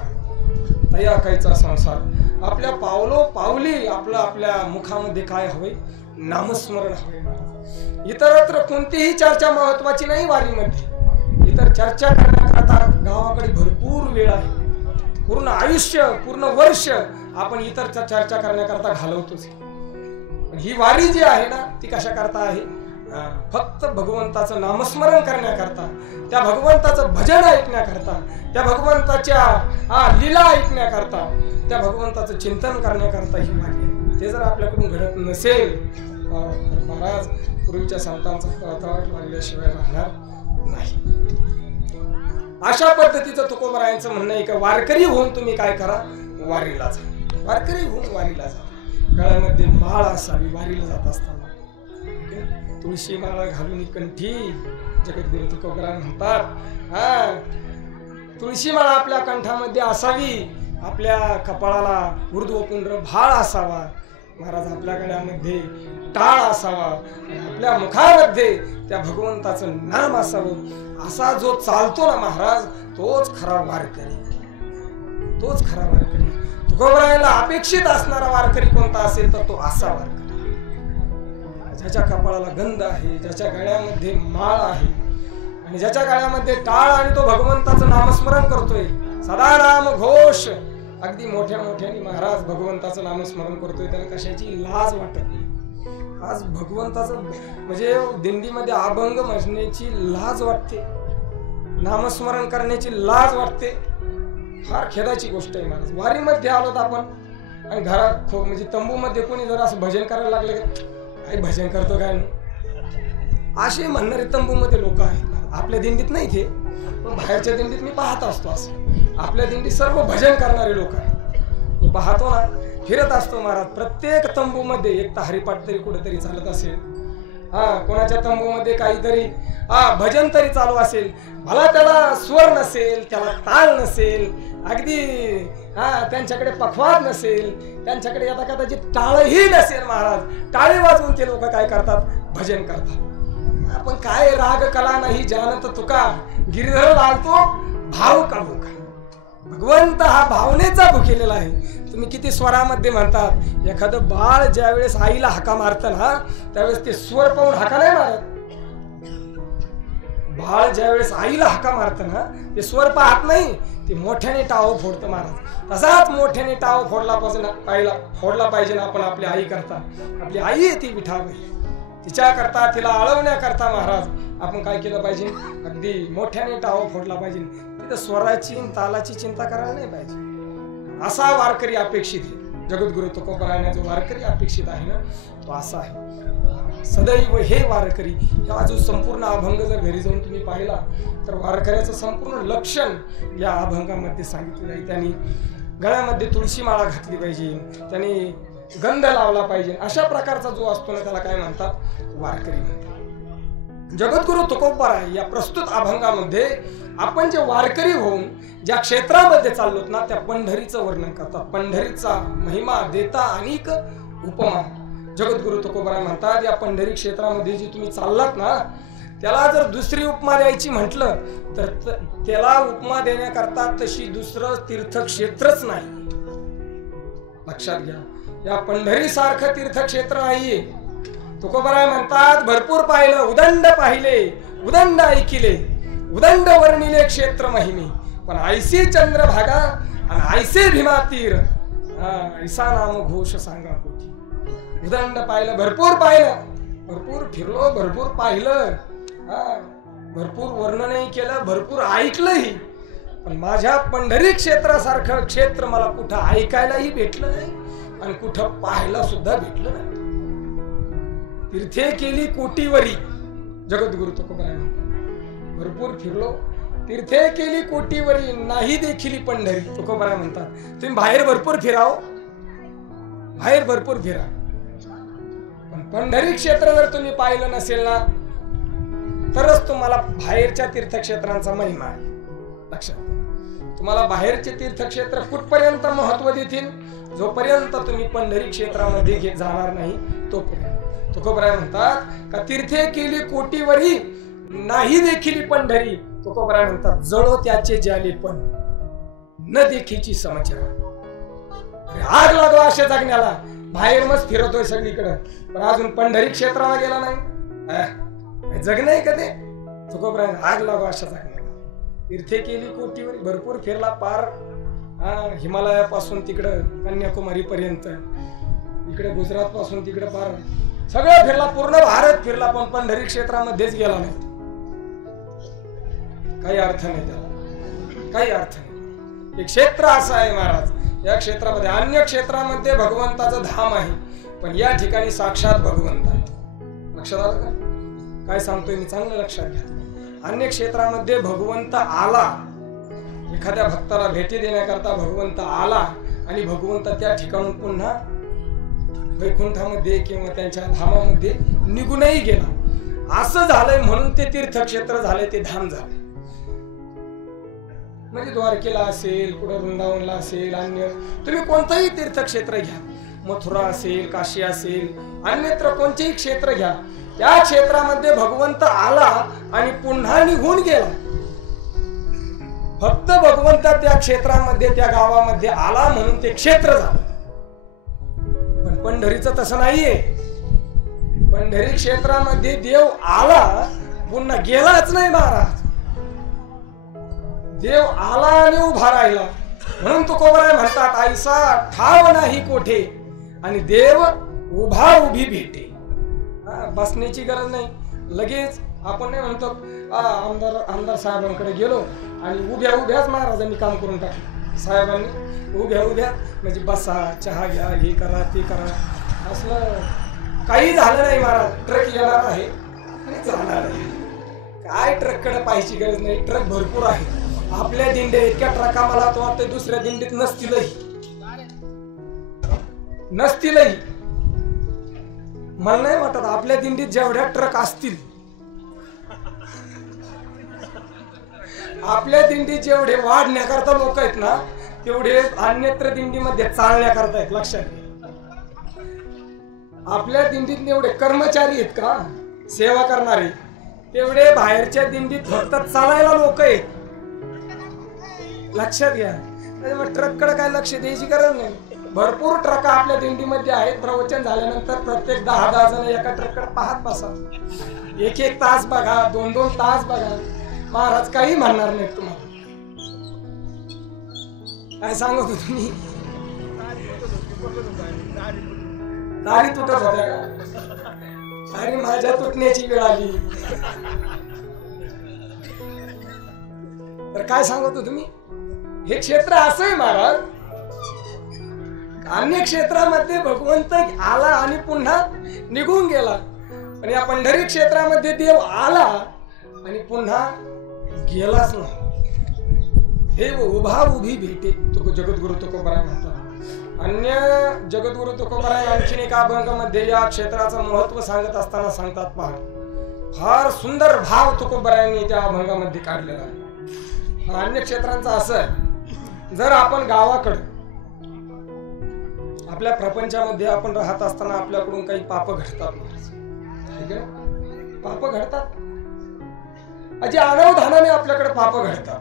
तया कायचा संसार. आपल्या पावलो पावली आपल्या मुखामध्ये काय हवे? नामस्मरण हवे. इतरत्र कोणतीही चर्चा महत्वाची नाही वारीमध्ये. इतर चर्चा करण्याकरता गावाकडे भरपूर वेळ आहे. पूर्ण आयुष्य, पूर्ण वर्ष आपण इतर चर्चा करण्याकरता घालवतोच. पण ही वारी जी आहे ना, ती कशा करता आहे? फक्त भगवंताचं नामस्मरण करण्याकरता, त्या भगवंताचं भजन ऐकण्याकरता, त्या भगवंताच्या लीला ऐकण्याकरता, त्या भगवंताचं चिंतन करण्याकरता ही वारी आहे. ते जर आपल्याकडून घडत नसेल तर महाराज पूर्वीच्या संतांचा प्रताप लागल्याशिवाय राहणार नाही. अशा पद्धतीचं तुकोबरायांचं म्हणणं आहे की वारकरी होऊन तुम्ही काय करा? वारीला जा. वारकरी होऊन वारीला जा. गळ्यामध्ये माळ असावी वारीला जात असताना. तुळशी माळा घालून कंठी जगद्गुरु तुकोबराय म्हणतात, तुळशी माळा आपल्या कंठामध्ये असावी, आपल्या कपाळाला ऊर्ध्वपुंड्र भाळ असावा, महाराज आपल्या गळ्यामध्ये टाळ असावा, आपल्या मुखामध्ये त्या भगवंताचं नाम असावं. असा जो चालतो ना महाराज, तोच खरा वारकरी. तोच खरा वारकरी. तुकोबरायला अपेक्षित असणारा वारकरी कोणता असेल तर तो असा वारकरी, ज्याच्या कपाळाला गंध आहे, ज्याच्या गळ्यामध्ये माळ आहे आणि ज्याच्या गळ्यामध्ये टाळ आणि तो भगवंताचं नामस्मरण करतोय. सदा नाम घोष. अगदी मोठ्या मोठ्याने महाराज भगवंताचं नामस्मरण करतोय. त्याला कशाची लाज वाटत नाही. आज भगवंताचं म्हणजे दिंडीमध्ये अभंग म्हणण्याची लाज वाटते, नामस्मरण करण्याची लाज वाटते. फार खेदाची गोष्ट आहे महाराज. वारीमध्ये आलोत आपण आणि घरात म्हणजे तंबूमध्ये कोणी जर असं भजन करायला लागले, काही भजन करतो काय असे म्हणणारे तंबूमध्ये लोक आहेत. आपल्या दिंडीत नाही ते, पण बाहेरच्या दिंडीत मी पाहत असतो. असं आपल्या दिंडीत सर्व भजन करणारे लोक आहेत. मी पाहतो ना, फिरत असतो महाराज. प्रत्येक तंबूमध्ये एक तर हरिपाठ तरी कुठेतरी चालत असेल, कोणाच्या तंबूमध्ये काहीतरी भजन तरी चालू असेल. मला त्याला स्वर नसेल, त्याला ताल नसेल, अगदी त्यांच्याकडे पखवाद नसेल, त्यांच्याकडे आता कदाचित टाळही नसेल महाराज. टाळी वाजवून ते लोक काय करतात? भजन करतात. आपण काय राग कला नाही जानत तुका, गिरिधर लालतो भाव का भुका. भगवंत हा भावनेचा भुकेलेला आहे. तुम्ही किती स्वरामध्ये म्हणतात. एखादं बाळ ज्या वेळेस आईला हाका मारत ना, त्यावेळेस ते स्वर पाहून हाका नाही मारत. बाळ ज्या वेळेस आईला हाका मारत ना, ते स्वर पाहत नाही, ते मोठ्याने टाव फोडतं महाराज. तसाच मोठ्याने टाव फोडला पाहिजे ना आपण आपल्या आई करता. आपली आई आहे ती विठाबाई, तिच्या करता, तिला आळवण्याकरता महाराज आपण काय केलं पाहिजे? अगदी मोठ्याने टाव फोडला पाहिजे. तिथं स्वराची तालाची चिंता करायला नाही पाहिजे. असा वारकरी अपेक्षित आहे. जगद्गुरु तुकोबरायांना जो वारकरी अपेक्षित आहे ना, तो असा आहे. सदैव हे वारकरी. हा जो संपूर्ण अभंग जर घरी जाऊन तुम्ही पाहिला तर वारकऱ्याचं संपूर्ण लक्षण या अभंगामध्ये सांगितलेलं आहे. त्यांनी गळ्यामध्ये तुळशी माळा घातली पाहिजे, त्यांनी गंध लावला पाहिजे. अशा प्रकारचा जो असतो ना, त्याला काय म्हणतात? वारकरी म्हणतात. जगद्गुरु तुकोबराय या प्रस्तुत अभंगामध्ये आपण जे वारकरी होऊन ज्या क्षेत्रामध्ये चाललोत ना, त्या पंढरीचं वर्णन करतात. पंढरीचा महिमा देता अनेक उपमा. जगद्गुरु तुकोबराय म्हणतात, या पंढरी क्षेत्रामध्ये जे तुम्ही चाललात ना, त्याला जर दुसरी उपमा द्यायची म्हटलं तर त्याला उपमा देण्याकरता तशी दुसरं तीर्थक्षेत्रच नाही. लक्षात घ्या, या पंढरी सारखं तीर्थक्षेत्र नाहीये. तुकोबराय म्हणतात, भरपूर पाहिलं, उदंड पाहिले, उदंड ऐकिले, उदंड वर्णिले क्षेत्र महिमी, पण ऐसी चंद्रभागा आणि ऐसे भीमा तीर, ऐसा नाम घोष सांगा कोटी. उदंड पाहिलं, भरपूर पाहिलं, भरपूर फिरलो, भरपूर पाहिलं, भरपूर वर्णनही केलं, भरपूर ऐकलंही, पण माझ्या पंढरी क्षेत्रासारखं क्षेत्र मला कुठं ऐकायलाही भेटलं नाही आणि कुठं पाहायला सुद्धा भेटलं नाही. तीर्थे केली कोटीवरी. जगद्गुरु तुकोबराय म्हणतात, भरपूर फिरलो, तीर्थे केली कोटीवरी, नाही देखील पंढरी. तुकोबराय म्हणतात, तुम्ही बाहेर भरपूर फिराव, बाहेर भरपूर फिरा, पण पंढरी क्षेत्र जर तुम्ही पाहिलं नसेल ना, तरच तुम्हाला बाहेरच्या तीर्थक्षेत्रांचा महिमा आहे. लक्षात. तुम्हाला बाहेरचे तीर्थक्षेत्र कुठपर्यंत महत्व देतील, जोपर्यंत तुम्ही पंढरी क्षेत्रामध्ये जाणार नाही तोपर्यंत. तुकोबराय म्हणतात का तीर्थे केली कोटीवरी, नाही देखील पंढरी. तुकोबराय म्हणतात जळो त्याचे ज्याले पण, न देखीची समाचार. आग लागो अशा जगण्याला, बाहेर मस्त फिरतोय सगळीकडे, पण अजून पंढरी क्षेत्राला गेला नाही. जगणं आहे का ते? तुकोबराय आग लागो अशा जगण्याला. तीर्थे केली कोटीवरी, भरपूर फिरला पार हिमालयापासून तिकडं कन्याकुमारी पर्यंत, इकडे गुजरात पासून तिकडे पार सगळं फिरला, पूर्ण भारत फिरला, पण पंढरी क्षेत्रामध्येच गेला नाही. काही अर्थ नाही त्याला, काही अर्थ नाही. एक क्षेत्र असं आहे महाराज, या क्षेत्रामध्ये, अन्य क्षेत्रामध्ये भगवंताचं धाम आहे, पण या ठिकाणी साक्षात भगवंत आहे. लक्षात आलं का काय सांगतोय मी? चांगलं लक्षात घ्या. अन्य क्षेत्रामध्ये भगवंत आला, एखाद्या भक्ताला भेटी देण्याकरता भगवंत आला आणि भगवंत त्या ठिकाणून पुन्हा वैकुंठामध्ये किंवा त्यांच्या धामामध्ये निघूनही गेला. असं झालंय म्हणून ते तीर्थक्षेत्र झाले, ते धाम झाले. म्हणजे द्वारकेला असेल, कुठं वृंदावनला असेल, अन्य तुम्ही कोणतंही तीर्थक्षेत्र घ्या, मथुरा असेल, काशी असेल, अन्यत्र कोणतेही क्षेत्र घ्या, त्या क्षेत्रामध्ये भगवंत आला आणि पुन्हा निघून गेला. फक्त भगवंत त्या क्षेत्रामध्ये, त्या गावामध्ये आला म्हणून ते क्षेत्र झालं. पण पंढरीचं तसं नाहीये. पंढरी क्षेत्रामध्ये देव आला पुन्हा गेलाच नाही महाराज. देव आला आणि उभा राहिला, म्हणून तुकोबराय म्हणतात ऐसा ठाव नाही कोठे, आणि देव उभा उभी भेटे. बसण्याची गरज नाही, लगेच आपण नाही म्हणतो आमदार साहेबांकडे गेलो आणि उभ्या उभ्याच महाराजांनी काम करून टाकलं. साहेबांनी उभ्या उभ्या म्हणजे बसा, चहा घ्या, हे करा, ते करा, असलं काही झालं नाही महाराज. ट्रक येणार आहे आणि जाणार आहे, काय ट्रककडे पाहायची गरज नाही, ट्रक भरपूर आहे. आपल्या दिंड्या इतक्या ट्रका मला तो वाटतं दुसऱ्या दिंडीत नसतीलही. मला नाही वाटत आपल्या दिंडीत जेवढ्या ट्रक असतील, आपल्या दिंडीत जेवढे वाढण्याकरता लोक आहेत ना, तेवढे अन्यत्र दिंडीमध्ये चालण्याकरता आहेत. लक्षात घ्या, आपल्या दिंडीत एवढे कर्मचारी आहेत का सेवा करणारे, तेवढे बाहेरच्या दिंडीत फक्त चालायला लोक आहेत. लक्षात घ्या. ट्रककडे काय लक्ष द्यायची गरज नाही. भरपूर ट्रक आपल्या दिंडीमध्ये आहेत. प्रवचन झाल्यानंतर प्रत्येक 10-10 जण एका ट्रककडे पाहत बसा, 1-1 तास बघा, 2-2 तास बघा, महाराज काही म्हणणार नाही तुम्हाला. काय सांगत होतो तुम्ही? दारी तुटत होत्या का? आणि माझ्या तुटण्याची वेळ आली. तर काय सांगत होतो तुम्ही? हे क्षेत्र असं आहे महाराज, अन्य क्षेत्रामध्ये भगवंत आला आणि पुन्हा निघून गेला, आणि या पंढरी क्षेत्रामध्ये देव आला आणि पुन्हा गेलाच नाही. हे उभा उभी भेटे. जगद्गुरु तुकोबराय म्हणतात. अन्य जगद्गुरु तुकोबराय आणखीन एका अभंगामध्ये या क्षेत्राचं महत्व सांगत असताना सांगतात, पहा फार सुंदर भाव तुकोबरायांनी त्या अभंगामध्ये काढलेला आहे. अन्य क्षेत्रांचा असं, जर आपण गावाकडे आपल्या प्रपंचामध्ये आपण राहत असताना आपल्याकडून काही पाप घडतात, ठीक आहे, पाप घडतात, अजे अनावधानाने आपल्याकडे पाप घडतात,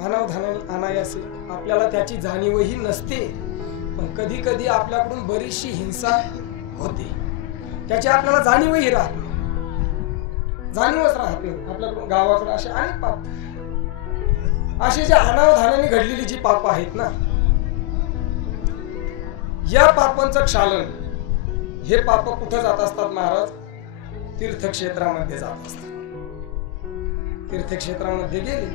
अनावधानाने अनायासे, आपल्याला त्याची जाणीवही नसते, पण कधी कधी आपल्याकडून बरीचशी हिंसा होते, त्याची आपल्याला जाणीवही राहत नाही, जाणीवच राहत नाही आपल्याकडून. गावाकडे असे अनेक पाप, अशी जी अनावधानाने घडलेली जी पाप आहेत ना, या पापांचं क्षालन, हे पाप कुठे जात असतात महाराज? तीर्थक्षेत्रामध्ये जात असतात. तीर्थक्षेत्रामध्ये गेले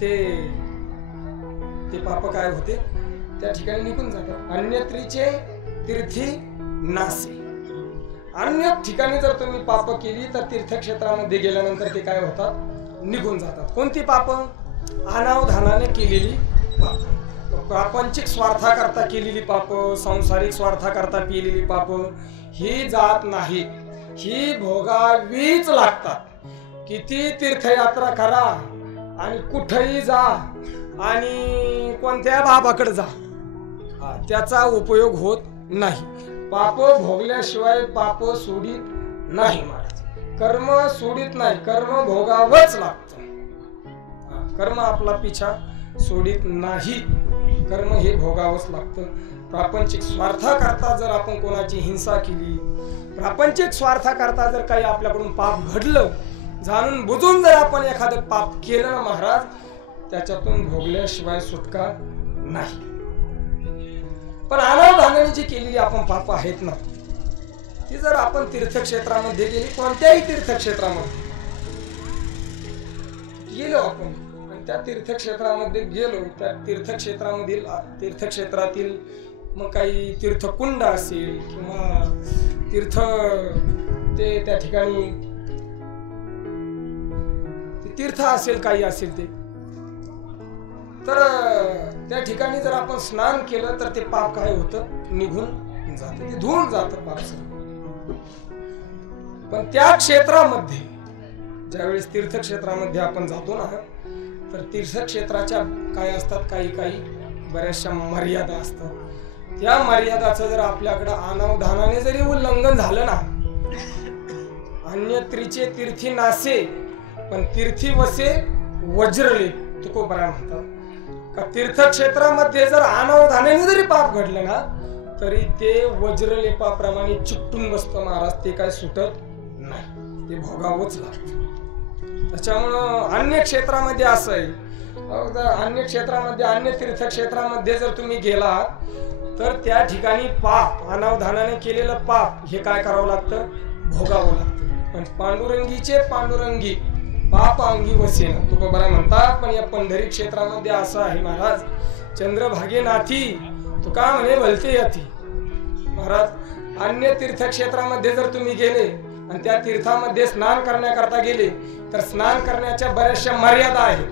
ते पाप काय होते, त्या ठिकाणी निघून जातात. अन्यत्रीचे तीर्थी नासे. अन्य ठिकाणी जर तुम्ही पाप केली तर तीर्थक्षेत्रामध्ये गेल्यानंतर ते काय होतात? निघून जातात. कोणती पाप? अनावधानाने केलेली पाप, प्रापंचिक स्वार्थाकरता केलेली पाप, सांसारिक स्वार्थाकरता केलेली पाप ही जात नाही, ही भोगावीच लागतात. किती तीर्थयात्रा करा, आणि कुठेही जा आणि कोणत्या बाबाकडे जा, त्याचा उपयोग होत नाही. पाप भोगल्याशिवाय पाप सोडित नाही महाराज. कर्म सोडित नाही, कर्म भोगावंच लागतं. कर्म आपला पिछा सोडित नाही, कर्म हे भोगावंच लागतं. प्रापंचिक स्वार्थाकरता जर आपण कोणाची हिंसा केली, प्रापंचिक स्वार्थाकरता जर काही आपल्याकडून पाप घडलं, जाणून बुजून जर आपण एखादं पाप केलं ना महाराज, त्याच्यातून भोगल्याशिवाय सुटका नाही. पण अनावधानाने जी केलेली आपण पाप आहेत ना, ती जर आपण तीर्थक्षेत्रामध्ये गेली, कोणत्याही तीर्थक्षेत्रामध्ये गेलो आपण आणि त्या तीर्थक्षेत्रामध्ये गेलो, त्या तीर्थक्षेत्रातील मग काही तीर्थकुंड असेल किंवा तीर्थ ते त्या ठिकाणी तीर्थ असेल, काही असेल ते, तर त्या ठिकाणी जर आपण स्नान केलं तर ते पाप काय होतं, निघून जातं, ते धुवून जातं पाप. पण त्या क्षेत्रामध्ये ज्यावेळेस तीर्थक्षेत्रामध्ये आपण जातो ना, तर तीर्थक्षेत्राच्या काय असतात, काही बऱ्याचशा मर्यादा असतात. त्या मर्यादाचं जर आपल्याकडे अनावधानाने जरी उल्लंघन झालं ना, अन्यत्रीचे तीर्थी नासे पण तीर्थी वसे वज्रले, तुकोबरा म्हणतात का तीर्थक्षेत्रामध्ये जर अनावधानाने जरी पाप घडलं ना, तरी ते वज्रलेपाप्रमाणे चिकटून बसतं महाराज. ते काय सुटत नाही, ते भोगावंच लागतं. त्याच्यामुळं अन्य क्षेत्रामध्ये असं आहे, अन्य क्षेत्रामध्ये, अन्य तीर्थक्षेत्रामध्ये जर तुम्ही गेलात तर त्या ठिकाणी पाप, अनावधानाने केलेलं पाप हे काय करावं लागतं, भोगावं लागतं. पण पांडुरंगीचे पांडुरंगी पाप अंगी वसेना, तुकोबरा म्हणतात. पण या पंढरी क्षेत्रामध्ये असं आहे महाराज, चंद्रभागे नाथी तुका म्हणे भलते याथी. महाराज अन्य तीर्थक्षेत्रामध्ये जर तुम्ही गेले आणि त्या तीर्थामध्ये स्नान करण्याकरता गेले, तर स्नान करण्याच्या बऱ्याचशा मर्यादा आहेत.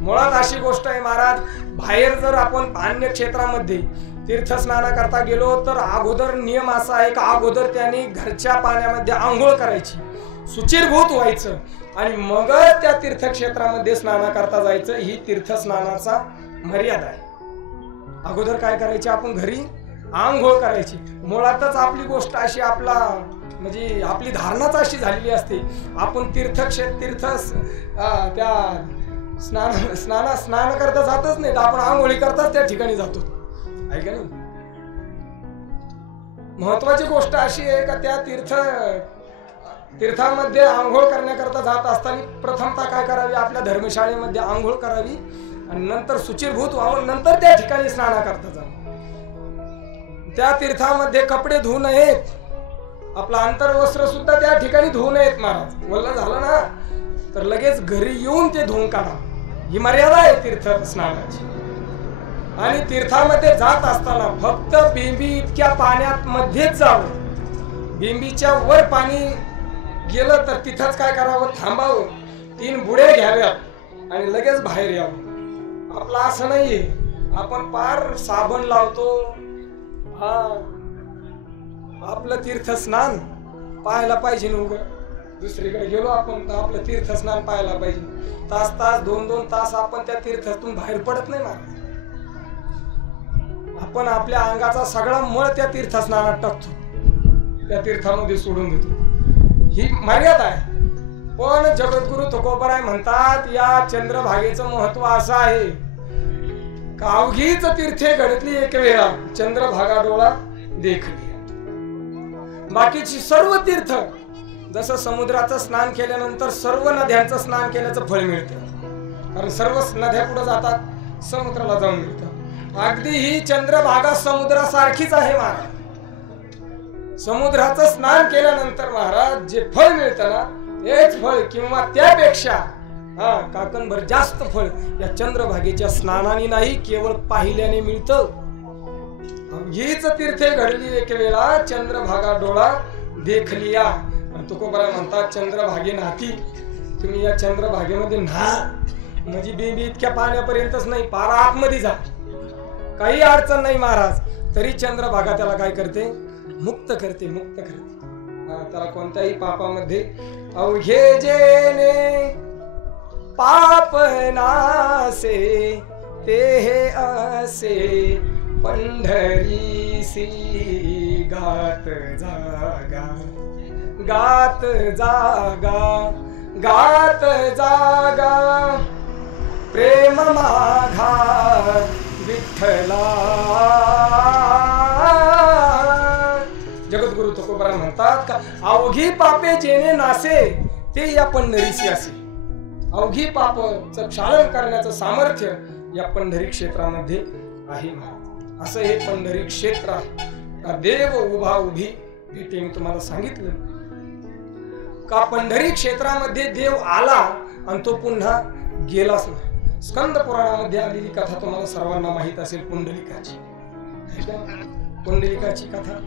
मुळात अशी गोष्ट आहे महाराज, बाहेर जर आपण अन्य क्षेत्रामध्ये तीर्थस्नानाकरता गेलो तर अगोदर नियम असा आहे की अगोदर त्यांनी घरच्या पाण्यामध्ये आंघोळ करायची, शुचिरभूत व्हायचं आणि मग त्या तीर्थक्षेत्रामध्ये स्नानाकरता जायचं. ही तीर्थस्नानाचा मर्यादा आहे. अगोदर काय करायचे, आपण घरी आंघोळ करायची. मुळातच आपली गोष्ट अशी, आपला म्हणजे आपली धारणाच अशी झालेली असते, आपण त्या स्नान करता जातच नाही, आपण आंघोळी करताच त्या ठिकाणी जातो, आहे का नाही. महत्वाची गोष्ट अशी आहे का त्या तीर्थामध्ये आंघोळ करण्याकरता जात असताना प्रथमतः काय करावी, आपल्या धर्मशाळेमध्ये आंघोळ करावी आणि नंतर शुचिरभूत व्हावं, नंतर त्या ठिकाणी स्नानाकरता जावं. त्या तीर्थामध्ये कपडे धुवू नयेत, आपलं अंतर्वस्त्र सुद्धा त्या ठिकाणी धुवू नयेत महाराज. वल्ल झालं ना तर लगेच घरी येऊन ते धुवून काढा, ही मर्यादा आहे तीर्थ स्नानाची. आणि तीर्थामध्ये जात असताना फक्त बिंबी इतक्या पाण्यात मध्येच जावं. बिंबीच्या वर पाणी गेलं तर तिथंच काय करावं, थांबावं, 3 बुड्या घ्याव्यात आणि लगेच बाहेर यावं. आपलं असं नाहीये, आपण पार साबण लावतो, हा आपलं तीर्थस्नान पाहायला पाहिजे ना. दुसरीकडे गेलो आपण तर आपलं तीर्थस्नान पाहायला पाहिजे. तास 2-2 तास आपण त्या तीर्थातून बाहेर पडत नाही महाराज. आपण आपल्या अंगाचा सगळा मळ त्या तीर्थस्नानात टाकतो, त्या तीर्थामध्ये सोडून देतो. ही मर्यादा आहे. पण जगद्गुरु तुकोबराय म्हणतात, या चंद्रभागेचं महत्व असं आहे का अवघीच तीर्थे घडतली एक वेळा, चंद्रभागा डोळा देखली. बाकीची सर्व तीर्थ, जसं समुद्राचं स्नान केल्यानंतर सर्व नद्यांचं स्नान केल्याचं फळ मिळतं, कारण सर्व नद्या कुठं जातात, समुद्राला जाऊन मिळतं. अगदी ही चंद्रभागा समुद्रासारखीच आहे महाराज. समुद्राचं स्नान केल्यानंतर महाराज जे फळ मिळतं ना, हेच फळ किंवा त्यापेक्षा काकणभर जास्त फळ या चंद्रभागेच्या स्नानाने नाही, केवळ पाहिल्याने मिळतं. हीच तीर्थे घडली एक वेळा, चंद्रभागा डोळा देखलिया. तुकोबरा म्हणतात, चंद्रभागे नाती, तुम्ही या चंद्रभागेमध्ये न्हा, म्हणजे बिंबी इतक्या पाण्यापर्यंतच नाही, पार आतमध्ये जा, काही अडचण नाही महाराज. तरी चंद्रभागा त्याला काय करते, मुक्त करते. त्याला कोणत्याही पापामध्ये अवघे जेने पाप नासे ते असे पंढरीसी गात जागा गात जागा गात जागा प्रेम माघा विठ्ठला. जगद्गुरु तुकोबरा म्हणतात का अवघी पापे जेणे नासे ते या पंढरीसी असे. अवघी पापचं क्षालन करण्याचं सामर्थ्य या पंढरी क्षेत्रामध्ये आहे. असं हे पंढरी क्षेत्र आहे. देव उभा उभी भेटे. मी तुम्हाला सांगितलं का पंढरी क्षेत्रामध्ये देव आला आणि तो पुन्हा गेलाच नाही. स्कंद पुराणामध्ये आलेली कथा तुम्हाला सर्वांना माहित असेल पुंडलिकाची. पुंडलिकाची कथा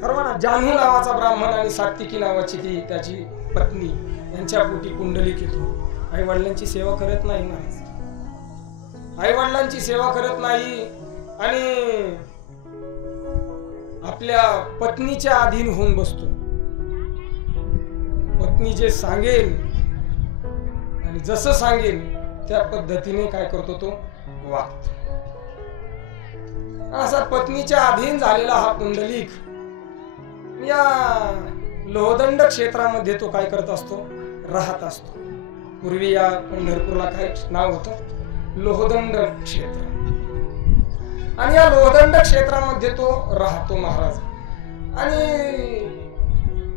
सर्वांना. जान्हू नावाचा ब्राह्मण आणि सात्विकी नावाची ती त्याची पत्नी यांच्या पोटी पुंडलिक येतो. आई वडिलांची सेवा करत नाही महाराज. आई वडिलांची सेवा करत नाही आणि आपल्या पत्नीच्या अधीन होऊन बसतो. पत्नी जे सांगेल आणि जसं सांगेल त्या पद्धतीने काय करतो तो वागतो. असा पत्नीच्या अधीन झालेला हा पुंडलिक या लोहदंड क्षेत्रामध्ये तो काय करत असतो राहत असतो. पूर्वी या पंढरपूरला काय नाव होतं लोहदंड क्षेत्र. आणि या लोहदंड क्षेत्रामध्ये तो राहतो महाराज. आणि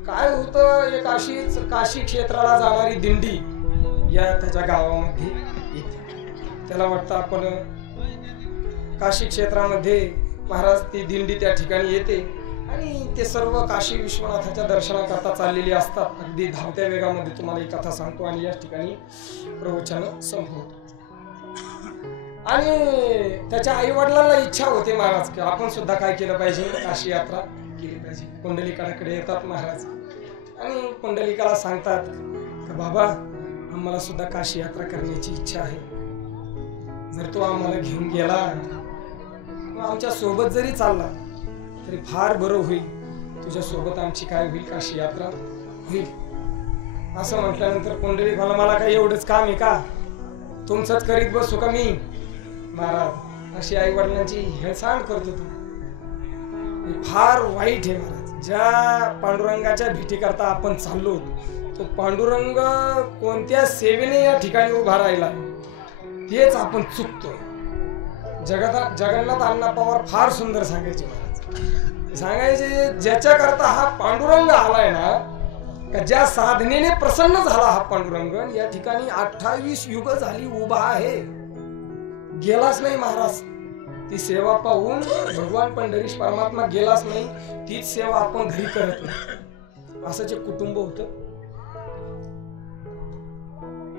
काय होतं एक अशीच काशी क्षेत्राला जाणारी दिंडी या त्याच्या गावामध्ये येते. त्याला वाटतं आपण काशी क्षेत्रामध्ये महाराज ती दिंडी त्या ठिकाणी येते आणि ते सर्व काशी विश्वनाथाच्या दर्शनाकरता चाललेली असतात. अगदी धावत्या वेगामध्ये तुम्हाला ही कथा सांगतो आणि या ठिकाणी प्रवचन संपवतो. आणि त्याच्या आई वडिलांना इच्छा होते महाराज की आपण सुद्धा काय केलं पाहिजे काशी यात्रा केली पाहिजे. पुंडलिकाकडे येतात महाराज आणि पुंडलिकाला सांगतात की बाबा आम्हाला सुद्धा काशी यात्रा करण्याची इच्छा आहे. जर तो आम्हाला घेऊन गेला आमच्या सोबत जरी चालला तरी फार बरं होईल. तुझ्या सोबत आमची काय होईल काशी यात्रा होईल. असं म्हटल्यानंतर पुंडलिक मला काही एवढंच काम आहे का तुमचंच करीत बसू का मी महाराज. अशी आई वडिलांची हेळसांड करतो तू. फार वाईट आहे महाराज. ज्या पांडुरंगाच्या भेटी करता आपण चाललो तो पांडुरंग कोणत्या सेवेने या ठिकाणी उभा राहिला तेच आपण चुकतो. जगन्नाथ अण्णा पवार फार सुंदर सांगायचे महाराज. सांगायचे ज्याच्या करता हा पांडुरंग आलाय ना ज्या साधनेने प्रसन्न झाला हा पांडुरंग या ठिकाणी 28 युग झाली उभा आहे गेलाच नाही महाराज. ती सेवा पाहून भगवान पंढरीश परमात्मा गेलाच नाही. तीच सेवा आपण घरी करत नाही. असं जे कुटुंब होतं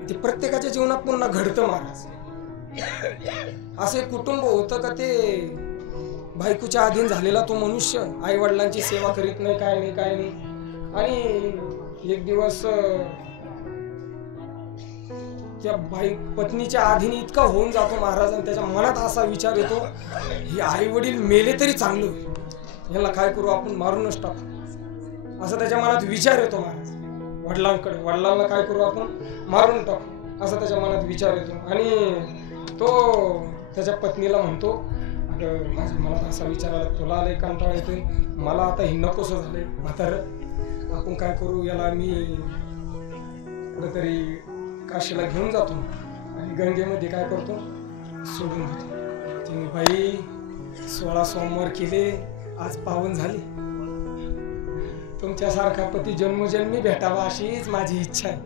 ते प्रत्येकाच्या जीवनात पुन्हा घडतं महाराज. असे कुटुंब होतं का ते बायकोच्या अधीन झालेला तो मनुष्य आई वडिलांची सेवा करीत नाही काय नाही. आणि एक दिवस त्या पत्नीच्या अधीन इतका होऊन जातो महाराज आणि त्याच्या मनात असा विचार येतो ही आई वडील मेले तरी चांगलं होईल. याला काय करू आपण मारूनच टाकू असा त्याच्या मनात विचार येतो महाराज. वडिलांकडे वडिलांना काय करू आपण मारून टाकू असा त्याच्या मनात विचार येतो. आणि तो त्याच्या पत्नीला म्हणतो अगं मला असा विचार आला तुला आलाय कंटाळा येतोय मला आता हे नकोसं झालंय म्हातारं आपण काय करू याला मी कुठेतरी काशीला घेऊन जातो आणि गंगेमध्ये काय करतो सोडून देतो. तिने बाई 16 सोमवार केले आज पावन झाले. तुमच्यासारखा पती जन्मोजन्मी भेटावा अशीच माझी इच्छा आहे.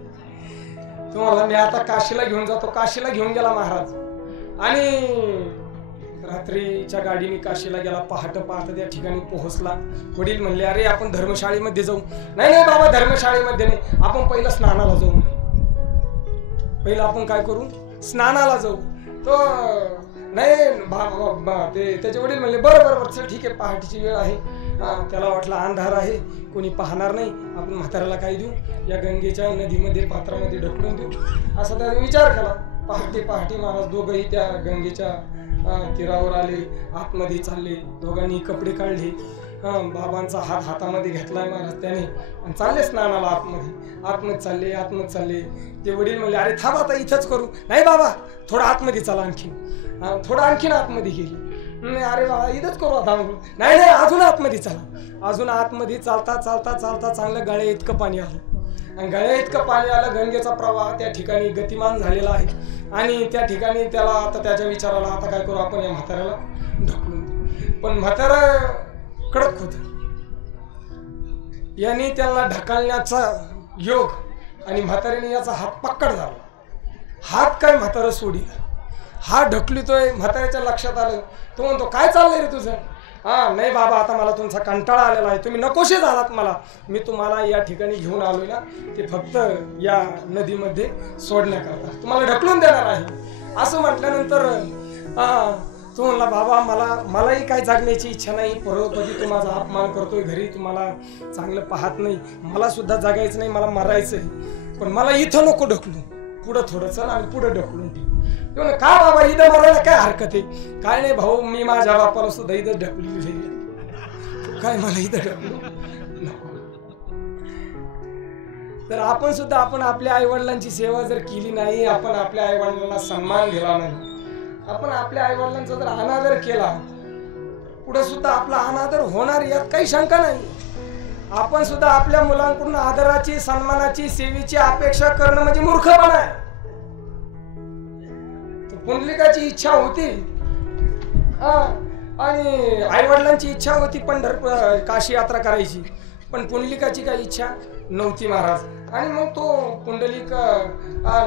तुम्हाला मी आता काशीला घेऊन जातो. काशीला घेऊन गेला महाराज आणि रात्रीच्या गाडीने काशीला गेला. पहाटे त्या ठिकाणी पोहोचला. वडील म्हणले अरे आपण धर्मशाळेमध्ये जाऊ. नाही बाबा धर्मशाळेमध्ये नाही आपण पहिलं स्नानाला जाऊ. पहिलं आपण काय करू स्नानाला जाऊ. तो नाही ते त्याचे वडील म्हणले बरं चल ठीक आहे पहाटेची वेळ आहे. त्याला वाटलं अंधार आहे कोणी पाहणार नाही आपण म्हाताऱ्याला काय देऊ या गंगेच्या नदीमध्ये पात्रामध्ये ढकलून देऊ असा त्याने विचार केला. पहाटे महाराज दोघंही त्या गंगेच्या तीरावर आले. आतमध्ये चालले. दोघांनी कपडे काढले बाबांचा हात हातामध्ये घेतलाय महाराज त्याने आणि चालले स्नानाला आतमध्ये चालले. ते वडील म्हणले अरे थांब आता इथंच करू. नाही बाबा थोडं आतमध्ये चला आणखीन. थोडं आणखीन आतमध्ये गेली. अरे बाबा इथंच करू आता. नाही अजून आतमध्ये चला. अजून आतमध्ये चालता चांगलं गळ्या इतकं पाणी आलं. आणि गळ्या इतकं पाणी आलं. गंगेचा प्रवाह त्या ठिकाणी गतिमान झालेला आहे. आणि त्या ठिकाणी त्याला आता त्याच्या विचाराला आता काय करू आपण या म्हाताऱ्याला ढकलून. पण म्हातारा कडक होत. यांनी त्याला ढकलण्याचा योग आणि म्हातारीने याचा हात पक्कड झाला. हात काय म्हातारा सोडीला. हात ढकलितोय. म्हाताऱ्याच्या लक्षात आलं. तो म्हणतो काय चाललंय रे तुझं. नाही बाबा आता मला तुमचा कंटाळा आलेला आहे. तुम्ही नकोशे झालात मला. मी तुम्हाला या ठिकाणी घेऊन आलोय ना ते फक्त या नदीमध्ये सोडण्याकरता तुम्हाला ढकलून देणार आहे. असं म्हटल्यानंतर तो म्हणला बाबा मलाही काय जागण्याची इच्छा नाही. परोपरी तू माझा अपमान करतोय. घरी तुम्हाला चांगलं पाहत नाही. मला सुद्धा जगायचं नाही. मला मरायचंय. पण मला इथं नको ढकलू. पुढं थोडं चल आणि पुढं ढकलून ठेव. ते म्हणे का बाबा इथं मरायला काय हरकत आहे. काय नाही भाऊ मी माझ्या बापाला सुद्धा इथं ढकलली. काय मला इथं ढकलू नको. तर आपण सुद्धा आपण आपल्या आईवडिलांची सेवा जर केली नाही. आपण आपल्या आईवडिलांना सन्मान दिला नाही. आपण आपल्या आईवडिलांचा जर अनादर केला पुढे सुद्धा आपला अनादर होणार यात काही शंका नाही. आपण सुद्धा आपल्या मुलांकडून आदराची सन्मानाची सेवेची अपेक्षा करणं म्हणजे मूर्खपणा आहे. पुंडलिकाची इच्छा होती आणि आईवडिलांची इच्छा होती काशी यात्रा करायची. पण पुंडलिकाची काही इच्छा नव्हती महाराज. आणि मग तो पुंडलिक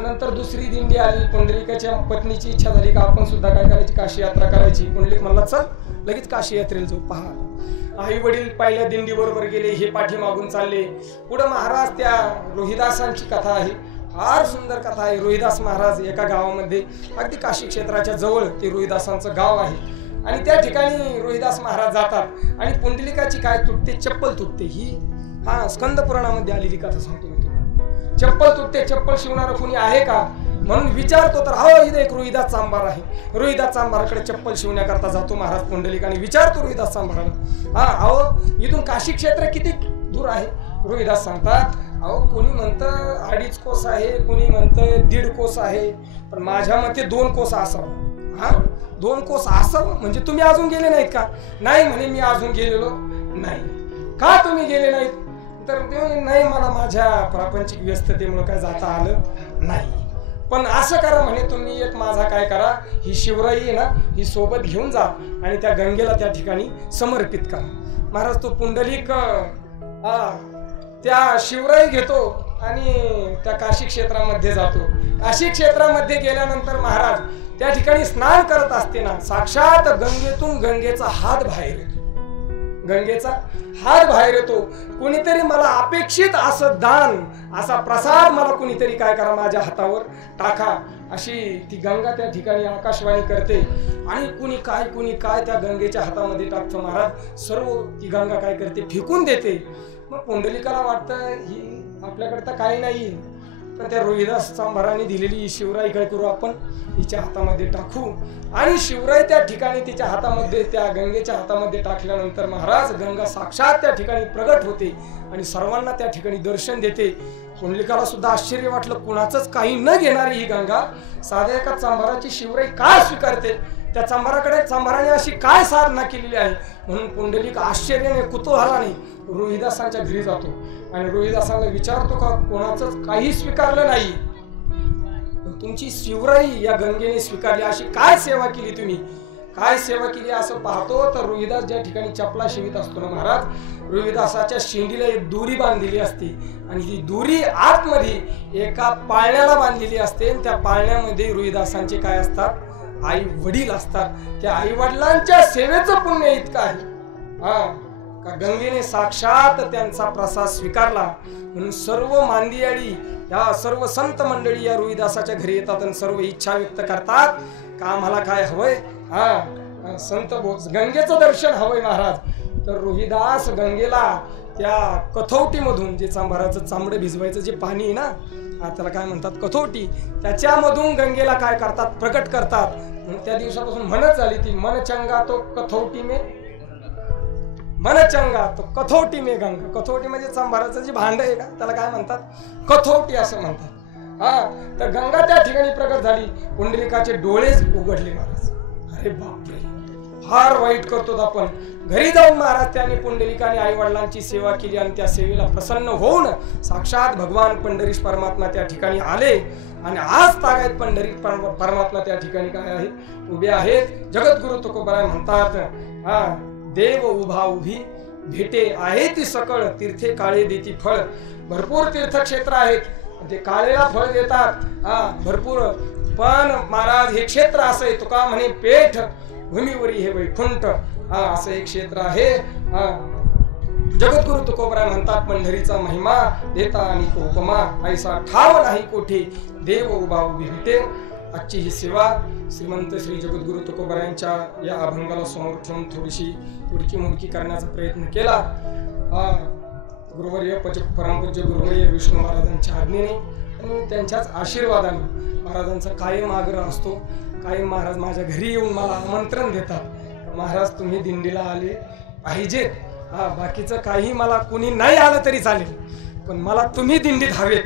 नंतर दुसरी दिंडी आली. पुंडलिकाच्या पत्नीची इच्छा झाली का आपण सुद्धा काय करायची काशी यात्रा करायची. पुंडलिक म्हणला चल लगेच काशी यात्रेला जाऊ. पहा आई वडील पहिल्या दिंडी बरोबर गेले. हे पाठीमागून चालले. पुढे महाराज त्या रोहिदासांची कथा आहे. फार सुंदर कथा आहे. रोहिदास महाराज एका गावामध्ये अगदी काशी क्षेत्राच्या जवळ ते रोहिदासांचं गाव आहे. आणि त्या ठिकाणी रोहिदास महाराज जातात आणि पुंडलिकाची काय तुटते चप्पल तुटते. ही स्कंद पुराणामध्ये आलेली कथा सांगतो मी तुला. चप्पल तुटते. चप्पल शिवणारं कोणी आहे का म्हणून विचारतो तर इथे एक रोहिदास चांभार आहे. रोहिदास चांभाराकडे चप्पल शिवण्याकरता जातो महाराज पुंडलिक आणि विचारतो रोहिदास चांभाराला इथून काशी क्षेत्र किती दूर आहे. रोहिदास सांगतात कोणी म्हणतं 2.5 कोस आहे. कोणी म्हणतं 1.5 कोस आहे. पण माझ्या मते 2 कोस असावं. 2 कोस असावं म्हणजे तुम्ही अजून गेले नाहीत का. नाही म्हणे मी अजून गेलेलो नाही. का तुम्ही गेले नाहीत तर नाही मला माझ्या प्रापंचिक व्यस्ततेमुळे काय जाता आलं नाही. पण असं करा म्हणे तुम्ही एक माझा काय करा ही शिवराई आहे ना ही सोबत घेऊन जा आणि त्या गंगेला त्या ठिकाणी समर्पित करा. महाराज तो पुंडलिक त्या शिवराई घेतो आणि त्या काशी क्षेत्रामध्ये जातो. काशी क्षेत्रामध्ये गेल्यानंतर महाराज त्या ठिकाणी स्नान करत असताना साक्षात गंगेतून गंगेचा हात बाहेर येतो. गंगेचा हात बाहेर येतो. कुणीतरी मला अपेक्षित असं दान असा प्रसाद मला कुणीतरी काय करा माझ्या हातावर टाका अशी ती गंगा त्या ठिकाणी आकाशवाणी करते. आणि कुणी काय त्या गंगेच्या हातामध्ये टाकतो. महाराज सर्व ती गंगा काय करते फेकून देते. मग पुंडलिकाला वाटतं ही आपल्याकडे तर काही नाही. पण त्या रोहिदास चांभाराने दिलेली शिवराई काय करू आपण हिच्या हातामध्ये टाकू. आणि शिवराई त्या ठिकाणी तिच्या हातामध्ये त्या गंगेच्या हातामध्ये टाकल्यानंतर महाराज गंगा साक्षात त्या ठिकाणी प्रगट होते आणि सर्वांना त्या ठिकाणी दर्शन देते. पुंडलिकाला सुद्धा आश्चर्य वाटलं. कुणाचंच काही न घेणारी ही गंगा साध्या एका चांभाराची शिवराई काय स्वीकारते. त्या चांभाराने अशी काय साधना केलेली आहे म्हणून पुंडलिक आश्चर्याने कुतूहलाने रोहिदासांच्या घरी जातो आणि रोहिदासांना विचारतो का कोणाचंच काही स्वीकारलं नाही पण तुमची शिवराई या गंगेने स्वीकारली. अशी काय सेवा केली तुम्ही काय सेवा केली असं पाहतो तर रोहिदास ज्या ठिकाणी चपला शिवित असतो ना महाराज रोहिदासाच्या शेंडीला एक दोरी बांधलेली असते आणि ती दोरी आतमध्ये एका पाळण्याला बांधलेली असते. त्या पाळण्यामध्ये रोहिदासांचे काय असतात आई वडील असतात. त्या आई वडिलांच्या सेवेचं पुण्य इतकं आहे का गंगेने साक्षात त्यांचा प्रसाद स्वीकारला. म्हणून सर्व मांदियाळी या सर्व संत मंडळी या रोहिदासाच्या घरी येतात आणि सर्व इच्छा व्यक्त करतात का आम्हाला काय हवंय संत गंगेचं दर्शन हवंय महाराज. तर रोहिदास गंगेला त्या कथौटीमधून जे चांभाराचं चांबडं भिजवायचं जे पाणी आहे ना त्याला काय म्हणतात कथौटी त्याच्यामधून गंगेला काय करतात प्रकट करतात. त्या दिवसापासून म्हणत झाली ती मन चंगा तो कथौटी में मनचंगा तो कथोटी में गंगा. कथोटी म्हणजे चांभाराचं जे भांड आहे का त्याला काय म्हणतात, कथोटी असं म्हणतात. हा, तर गंगा त्या ठिकाणी प्रकट झाली, पुंडलिकाचे डोळेच उघडले महाराज. अरे बापरे, फार वाईट करतो आपण. घरी जाऊन महाराज त्यांनी पुंडलिकाने आई वडिलांची सेवा केली आणि त्या सेवेला प्रसन्न होऊन साक्षात भगवान पंढरीश परमात्मा त्या ठिकाणी आले. आणि आज तागायत पंढरी परमात्मा त्या ठिकाणी काय आहे, उभे आहेत. जगद्गुरु तुकोबराय म्हणतात, हा, देव उभा उभी भेटे आहे ती सकळ, तीर्थे काळे देती फळ. भरपूर तीर्थक्षेत्र आहेत, ते काळेला फळ देतात, हा, भरपूर. पण महाराज हे क्षेत्र असं आहे, तुका म्हणे पेठ भूमीवरी हे वैकुंठ, हा, असं एक क्षेत्र आहे. हा, जगद्गुरु तुकोबराय म्हणतात, पंढरीचा महिमा देता आणि उपमा, ऐसा ठाव नाही कोठे, देव उभा उभी भेटे. आजची ही सेवा श्रीमंत श्री जगद्गुरु तुकोबरायांच्या या अभंगाला समोर ठेवून थोडीशी उडकी मुडकी करण्याचा प्रयत्न केला. गुरुवर्य परमपूज्य गुरुवर्य विष्णू महाराजांच्या आज्ञेने आणि त्यांच्याच आशीर्वादाने महाराजांचा कायम आग्रह असतो. कायम महाराज माझ्या घरी येऊन मला आमंत्रण देतात, महाराज तुम्ही दिंडीला आले पाहिजेत. हा, बाकीचं काही मला कोणी नाही आलं तरी चालेल, पण मला तुम्ही दिंडीत हवेत.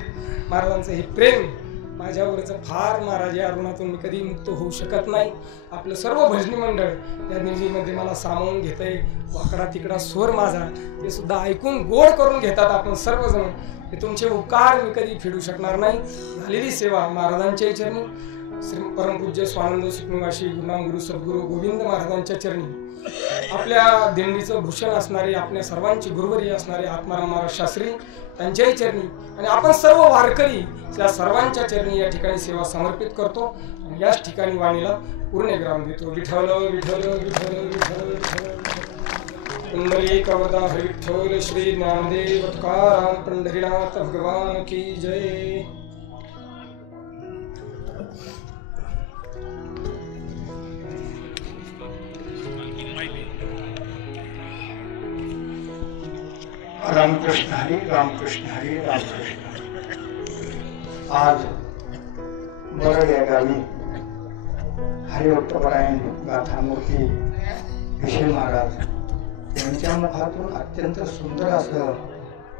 महाराजांचं हे प्रेम माझ्यावरचं फार. महाराज या ऋणातून मी कधी मुक्त होऊ शकत नाही. आपलं सर्व भजनी मंडळ या दिंडीमध्ये मला सामावून घेतंय. वाकडा तिकडा स्वर माझा ते सुद्धा ऐकून गोड करून घेतात आपण सर्वजण. हे तुमचे उपकार मी कधी फेडू शकणार नाही. झालेली सेवा महाराजांच्या चरणी, श्री परमपूज्य स्वानंद सुखनिवासी गुरुनाम गुरु सद्गुरु गोविंद महाराजांच्या चरणी, आपल्या दिंडीचं भूषण असणारे, आपल्या सर्वांची गुरुवर्य असणारे आत्माराम महाराज शास्त्री त्यांच्याही चरणी आणि आपण सर्व वारकरी त्या सर्वांच्या चरणी या ठिकाणी सेवा समर्पित करतो. आणि याच ठिकाणी वाणीला पूर्ण विराम देतो. विठ्ठल विठ्ठल विठ्ठल विठ्ठल विठ्ठल पुंडलिक अवतार विठ्ठल श्री ज्ञानदेव तुकाराम पंढरीनाथ भगवान की जय. रामकृष्ण हरी, रामकृष्ण हरी, रामकृष्ण हरी. आज बरड या गावी हरिभक्तपरायण गाथामूर्ती विशेष महाराज यांच्या मुखातून अत्यंत सुंदर असं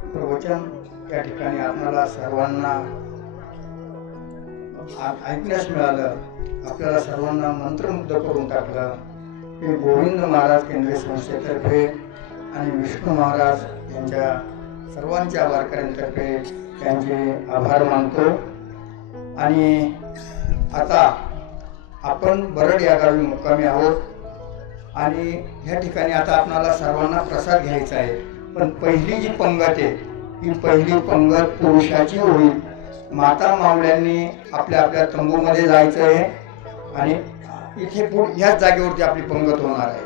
प्रवचन या ठिकाणी आपल्याला सर्वांना ऐकण्यास मिळालं. आपल्याला सर्वांना मंत्रमुग्ध करून टाकलं. की गोविंद महाराज केंद्रीय संस्थेतर्फे आणि विष्णू महाराज यांच्या सर्वांच्या वारकऱ्यांतर्फे त्यांचे आभार मानतो. आणि आता आपण बरड या गावी मुक्कामी आहोत आणि ह्या ठिकाणी आता आपल्याला सर्वांना प्रसाद घ्यायचा आहे. पण पहिली जी पंगत आहे ही पहिली पंगत पुरुषाची होईल. माता मावळ्यांनी आपल्या आपल्या तंबूमध्ये जायचं आहे आणि इथे ह्याच जागेवरती आपली पंगत होणार आहे.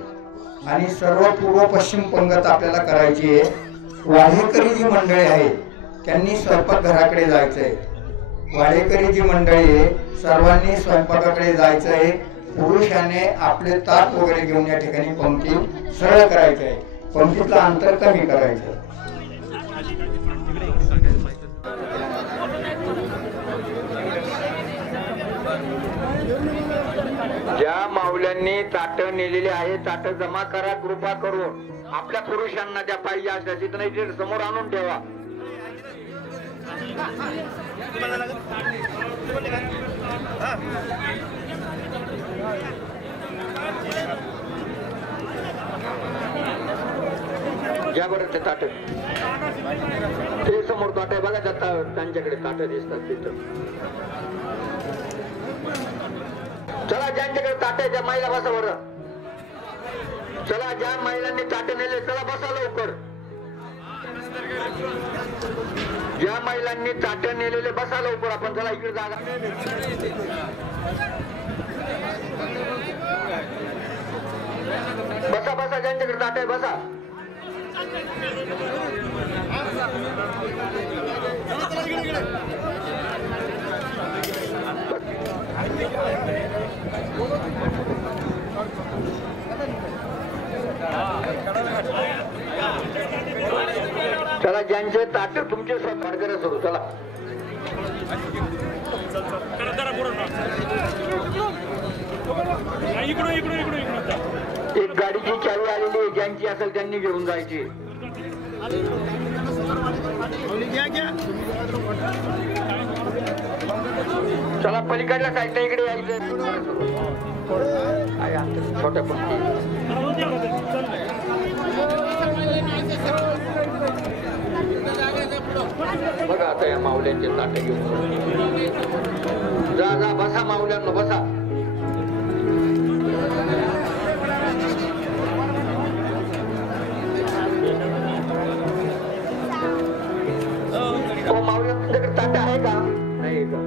आणि सर्व पूर्व पश्चिम पंगत आपल्याला करायची आहे. वाडेकरी जी मंडळी आहे त्यांनी स्वयंपाकघराकडे जायचं आहे. वाडेकरी जी मंडळी आहे सर्वांनी स्वयंपाकाकडे जायचं आहे. पुरुषाने आपले ताट वगैरे घेऊन या ठिकाणी पंक्ती सरळ करायचं आहे. पंक्तीतलं अंतर कमी करायचं. ज्या माऊल्यांनी ताट नेलेले आहे ताट जमा करा कृपा करून. आपल्या पुरुषांना ज्या पाहिजे असल्या तिथं नाही समोर आणून ठेवा. घ्या बरं ते ताट. ते समोर ताट आहे बघा, त्यांच्याकडे ताट दिसतात तिथं. चला ज्यांच्याकडे ताट आहे त्या महिला बसा बरं. चला ज्या महिलांनी ताट नेले चला बसा लवकर. ज्या महिलांनी ताट नेलेले बसा लवकर. आपण चला इकडे जागा बसा बसा. ज्यांच्याकडे ताट आहे बसा. चला ज्यांचे ताट तुमचे मार्गाने सुरू. चला एक गाडी गाडीची चावी आलेली आहे, ज्यांची असेल त्यांनी घेऊन जायची. चला पलीकडल्या साईडला इकडे यायचं. छोट्या पंक्ती बघा. आता या माऊल्यांचे ताटे घेऊन जा जा. बसा माऊल्यांना बसा. हो माऊल्या तुमच्याकडे ताट आहे का? नाही का?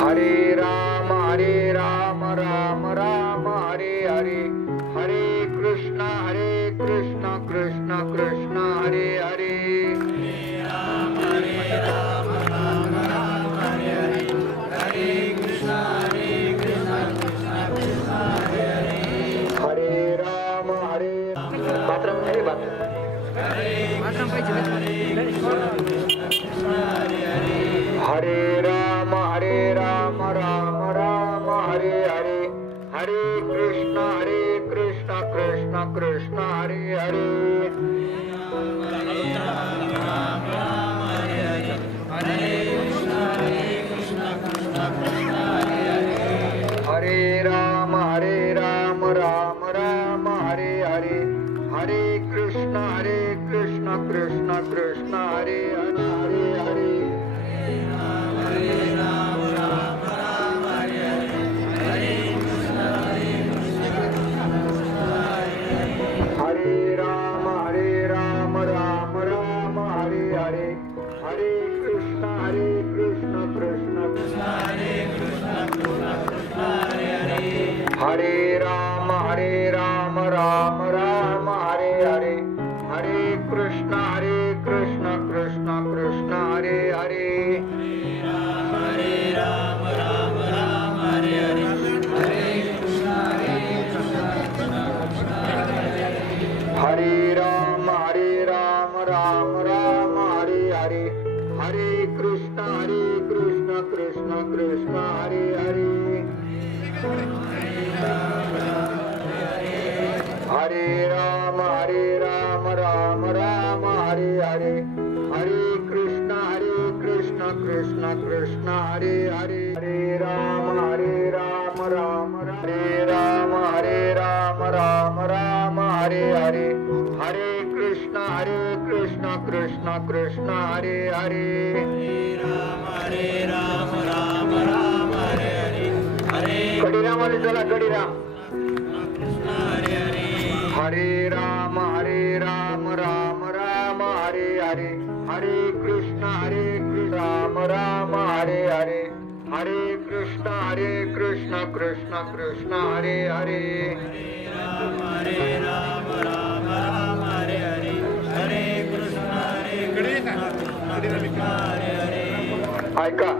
हरे राम राम राम हरे हरे. हरे कृष्ण कृष्ण कृष्ण हरे हरे. हरे राम राम राम हरे हरे. हरे कृष्ण कृष्ण कृष्ण हरे हरे. हरे राम राम राम हरे हरे. हरे कृष्ण कृष्ण कृष्ण हरे हरे हरे. हरे राम राम राम हरे हरे. हरे कृष्ण कृष्ण हरे राम राम राम हरे हरे. हरे कृष्ण कृष्ण कृष्ण हरे हरे. हरे राम राम राम हरे हरे. हरे कृष्ण कृष्ण कृष्ण हरे हरे. हरे राम राम राम हरे हरे. हरे कृष्ण कृष्ण कृष्ण हरे हरे. हरे राम राम हरे राम राम हरे हरे. हरे कृष्ण कृष्ण कृष्ण हरे हरे. कडिराम चला कडिराम. हरे राम राम राम हरे हरे. हरे कृष्ण राम हरे हरे. हरे कृष्ण कृष्ण कृष्ण हरे हरे. ऐका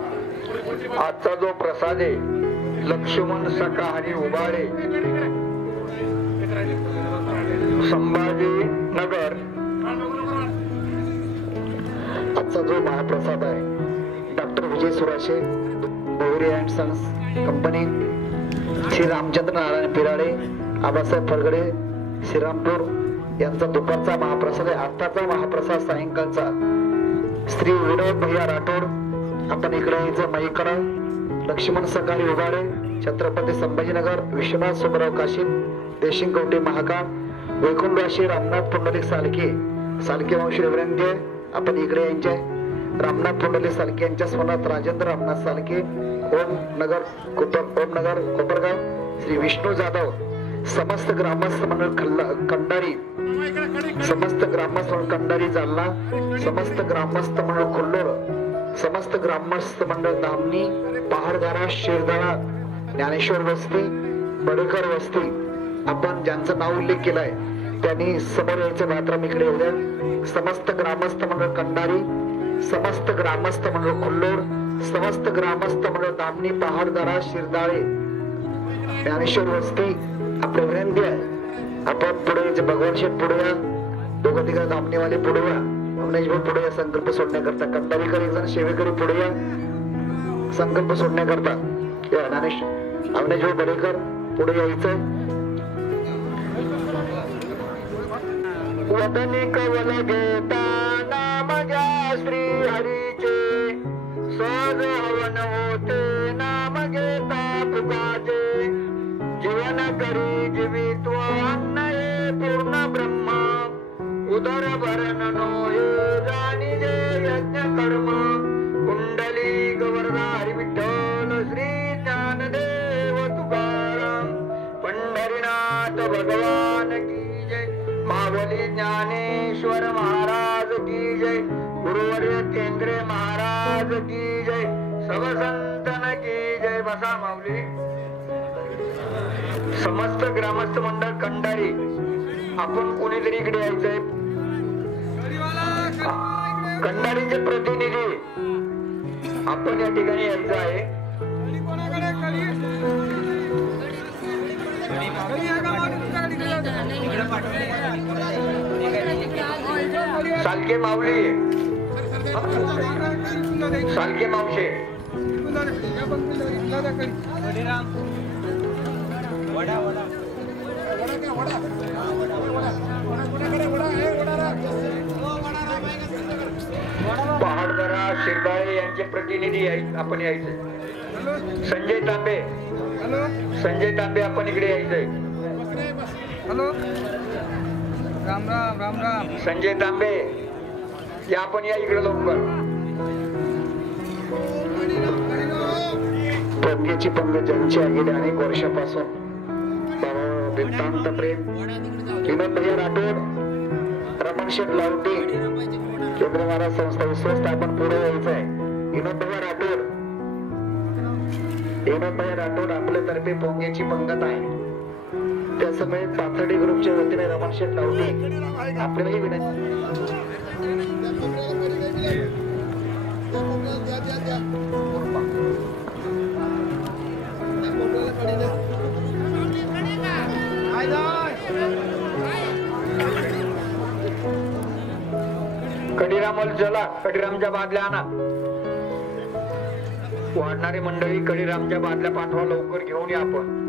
आजचा जो प्रसाद आहे लक्ष्मण शाकाहारी उबाळे संभाजी नगर. आजचा जो महाप्रसाद आहे doctor Vijay Surashe Bohare and sons company, Shri Ramchandra Narayan Pirade, Abasaheb Phargade, Shrirampur यांचा दुपारचा महाप्रसाद आहे. आत्ताचा महाप्रसाद सायंकाळचा श्री विनोद भैया राठोड. आपण इकडे यायचं माईकडा. लक्ष्मण सकाळी उभाडे, छत्रपती संभाजीनगर, विश्वनाथ सुबराव काशीद, देशिंगकवटे महाकाळ, वैकुंठवाशी रामनाथ पुंडलिक सालके, सालके वंश विनंती आहे आपण इकडे यांचे. रामनाथ पुंडलिक सालके यांच्या स्वनात राजेंद्र रामनाथ सालके, ओम नगर कोपरगाव, श्री विष्णू जाधव, समस्त ग्रामस्थ मंडळ कंडारी, समस्त ग्रामस्थ मंडळ कंडारी जालना, समस्त ग्रामस्थ मंडळ कोल्लोर, समस्त ग्रामस्थ मंडळ धामणी, पहाडगारा, शिरदाळा, ज्ञानेश्वर वस्ती, बडेकर वस्ती. आपण ज्यांचं नाव उल्लेख केलाय त्यांनी समोर यायचं. मात्र इकडे येऊ द्या. समस्त ग्रामस्थ मंडळ कंडारी, समस्त ग्रामस्थ मंडळ कोल्लोर, समस्त ग्रामस्थ मंडळ धामणी, पहाडगारा, शिरदाळे, ज्ञानेश्वर वस्ती. आपले विनंती आहे आपण पुढे भगवान शेठ पुढे या, दोघं तिघं धामणीवाले पुढे या, अमनेश भाऊ पुढे या संकल्प सोडण्याकरता. कंडारीकर एक जण सेवेकरी पुढे या. संकल्प सोडण्याकरता या अविनाश बडेकर पुढे यायचं. वदनी कवल घेता नाम घ्या श्री हरीचे, सहज हवन होते नाम घेता फुकाचे. जीवन करी जीवित्व अन्न हे पूर्ण ब्रह्म, उदर भरण नोहे जाणिजे यज्ञ कर्म. कुंडली गवर्धा हरी विठ्ठल श्री ज्ञानदेव तुकाराम. पंढरीनाथ भगवान की जय. मावली ज्ञानेश्वर महाराज की जय. गुरुवर्य केंद्रे महाराज की जय. सब संतन की जय. बसा माऊली. समस्त ग्रामस्थ मंडळ कंडारी आपण कोणीतरी इकडे यायचंय. कंडारीचे प्रतिनिधी आपण या ठिकाणी यायचं आहे. सालके माऊली, सालके मावशे. पहाडदरा शिरबाळे यांचे प्रतिनिधी आपण यायचे. संजय तांबे, संजय तांबे आपण इकडे यायचंय. हॅलो, राम राम राम राम. संजय तांबे या आपण या इकडे लवकर. प्रज्ञेची पंगत ज्यांची आहे गेल्या अनेक वर्षापासून वृत्तांत प्रेम विनोद भैया राठोड, रमण शेठ लावटे, केंद्र महाराज संस्था विश्वस्त आपण पुढे यायचं आहे. विनोद भैया राठोड, विनोद भैया राठोड आपल्यातर्फे पोंगेची पंगत आहे. त्या समय पाथर्डी ग्रुपच्या वतीने रमण शेठ लावटे आपल्यालाही विनंती. कडिरामल चला, कडिरामच्या बादल्या आणा. वाढणारी मंडळी कडिरामच्या बादल्या पाठवा, लवकर घेऊन या आपण.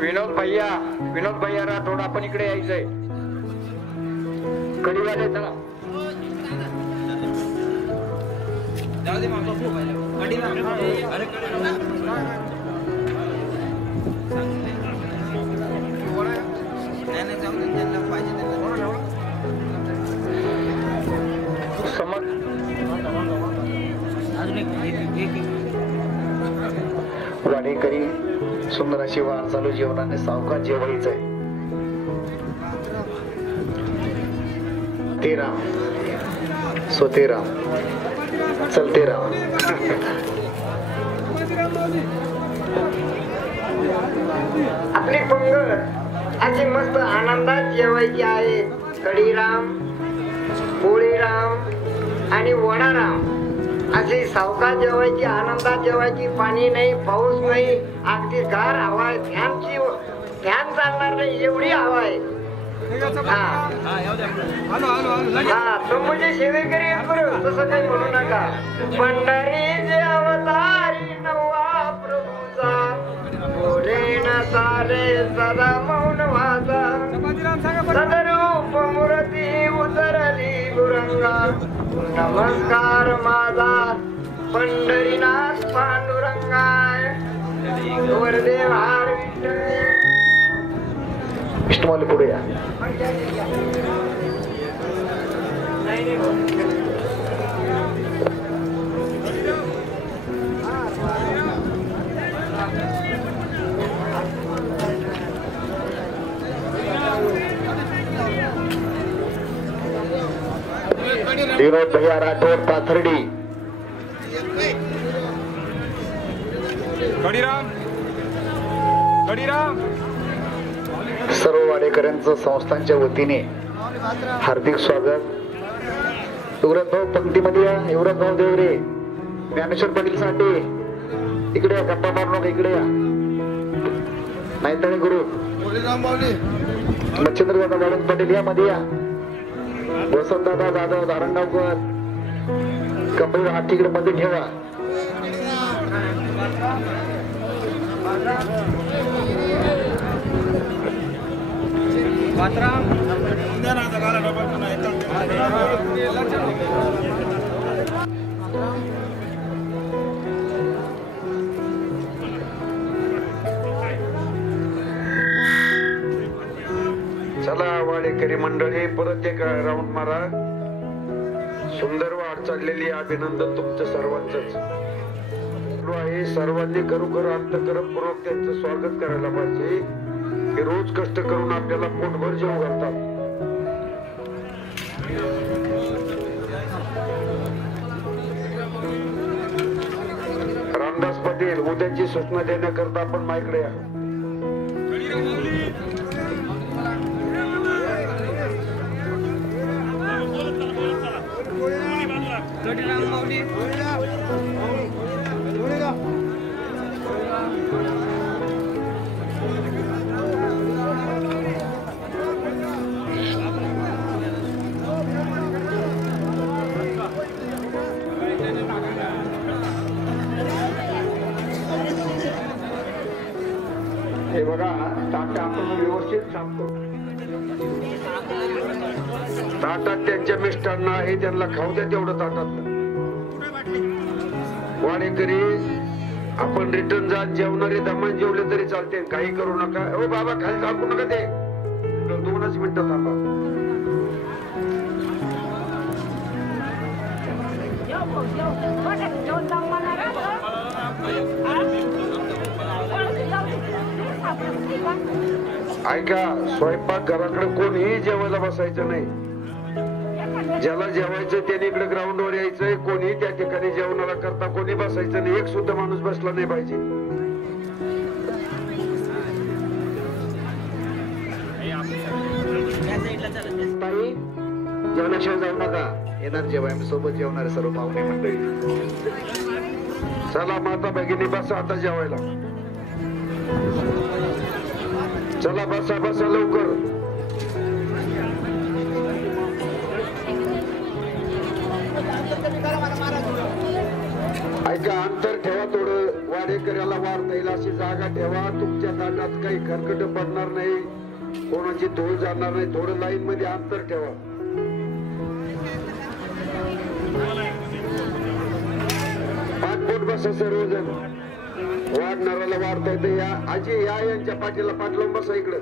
विनोद भैया राठोड आपण इकडे यायचंय. कडिवाले चला. वाडेकरी सुंदर अशी वार चालू जीवनाने सावकाश जेवायचंय. तेराम सोतेराम चलते राम. आपली पंगत अशी मस्त आनंदात जेवायची आहे. कढीराम, पोळीराम आणि वडाराम अशी सावकाश जेवायची, आनंदात जेवायची. पाणी नाही, पाऊस नाही, अगदी गार हवा आहे. फॅन चालणार नाही एवढी हवा आहे. तुमची सेवेकरी तसं काही म्हणू नका. पंढरी जे अवतारी नवा प्रभूचा, बोले ना सारे सदा मौन वाचा. सदरूप मूर्ती उतरली गुरंगा, नमस्कार माझा पंढरीनाथ पांडुरंगा. वरदेव हार विष्णुमाली पुढे या. विनोद भैया राठोड पाथर्डी. सर्व वाडेकरांचं संस्थांच्या वतीने हार्दिक स्वागत. युवराज भाऊ पंक्तीमध्ये या. युवराज भाऊ देवरे, ज्ञानेश्वर पाटील साठे इकडे या. गप्पा मारू नका, इकडे या. नाहीतर गुरु मच्छिंद्रदादा वाळून पाटील या मध्ये या. वसंतदादा जाधव धारणगावकर कंपनी हात तिकडे मध्ये ठेवा. चला वाडेकरी मंडळी परत एक राऊंड मारा. सुंदर वाट चाललेली. अभिनंदन तुमचं सर्वांचंच आहे. सर्वांनी खरोखर अंतःकरणपूर्वक त्यांचं स्वागत करायला पाहिजे. हे रोज कष्ट करून आपल्याला पोटभर जेवू घालतात. रामदास पाटील उद्याची सूचना देण्याकरता आपण माईकडे या. हे बघा ताट आपण व्यवस्थित साफ करू. ताटात त्यांच्या मिष्टांना आहे त्यांना खाऊ द्या तेवढं ताटातलं. वाडेकरी आपण रिटर्न जा. जेवणारे दमान जेवले तरी चालते. काही करू नका. ओ बाबा खाली टाकू नका. ते 2च मिनिटं थांबा. ऐका स्वयंपाक घराकडे कोणीही जेवायला बसायचं नाही. ज्याला जेवायचं त्याने इकडे ग्राउंडवर यायचंय. कोणी त्या ठिकाणी जेवणाला करता कोणी बसायचं नाही. एक सुद्धा माणूस बसला नाही पाहिजे. जेवणाशिवाय जाऊ नका. येणार जेवाय सोबत जेवणारे सर्व पाहुणे मंडळी. चला माता भगिनी बसा आता जेवायला. चला बसा बसा लवकर. ऐका अंतर ठेवा थोडं. वाडेकऱ्याला वाढता येईल अशी जागा ठेवा. तुमच्या ताटात काही खरकट पडणार नाही. कोणाची धूळ जाणार नाही. थोडं लाईन मध्ये अंतर ठेवा. पाठपोट बसा सर्वजण. वाढणाऱ्याला वाढता येतं. या आजी या यांच्या पाठीला पाठ लावून बसा इकडं.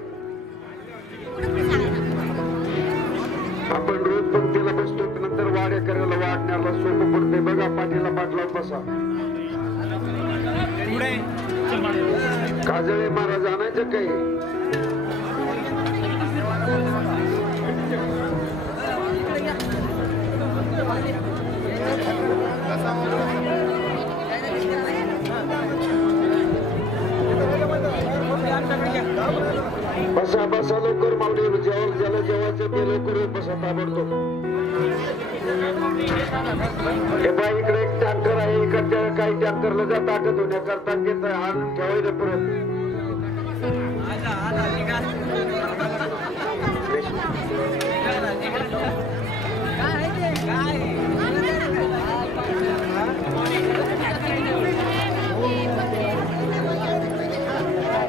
आपण रोज पंक्तीला बसतो नंतर वाडेकऱ्याला वाढण्याला सोपं पडते. बघा पाठीला पाठ लावून बसा. काजळे महाराज आणायचं काही. बसा बसा लवकर मावडी. ज्याला जेवायचं ते लवकर बसा ताबडतोब. हे बाई इकडे एक टँकर आहे. इकडच्या काही टँकरला जा ताकद होण्याकरता ते आणून ठेवायचं परत.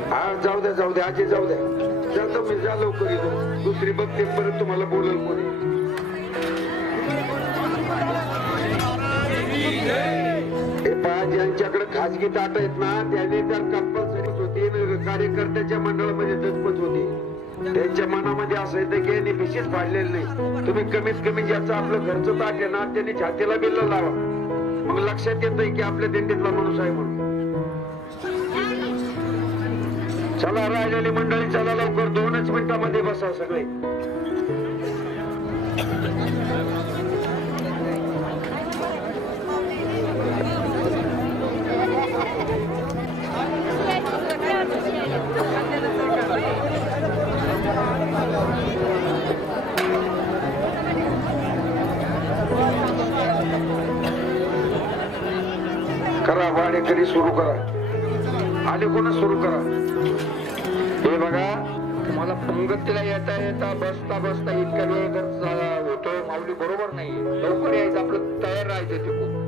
हा जाऊ द्या आजी जाऊ द्या. जातो मी. जा लवकर येतो. दुसरी बघते परत तुम्हाला बोलल कोणी. ज्यांच्याकडे खाजगी ताट आहेत ना त्यांनी तर कंपल्सरीच होती. कार्यकर्त्याच्या मंडळामध्ये दचपत होती. त्यांच्या मनामध्ये असं येतं की यांनी भिशीच फाडलेलं नाही. तुम्ही कमीत कमी ज्याचं आपलं घरचं ताट आहे ना त्यांनी छातीला बिल्ल लावा. मग लक्षात येतंय की आपल्या दिंडीतला माणूस आहे म्हणून. चला राहिलेली मंडळी चला लवकर. 2च मिनिटांमध्ये बसा सगळे. करा वाडेकरी सुरू करा. आले कोणा सुरू करा. हे बघा तुम्हाला पंगतीला येता येता बसता बसता इतका वेळ जर होतो माऊली बरोबर नाही. लवकर यायचं, आपलं तयार राहायचं तिकडून.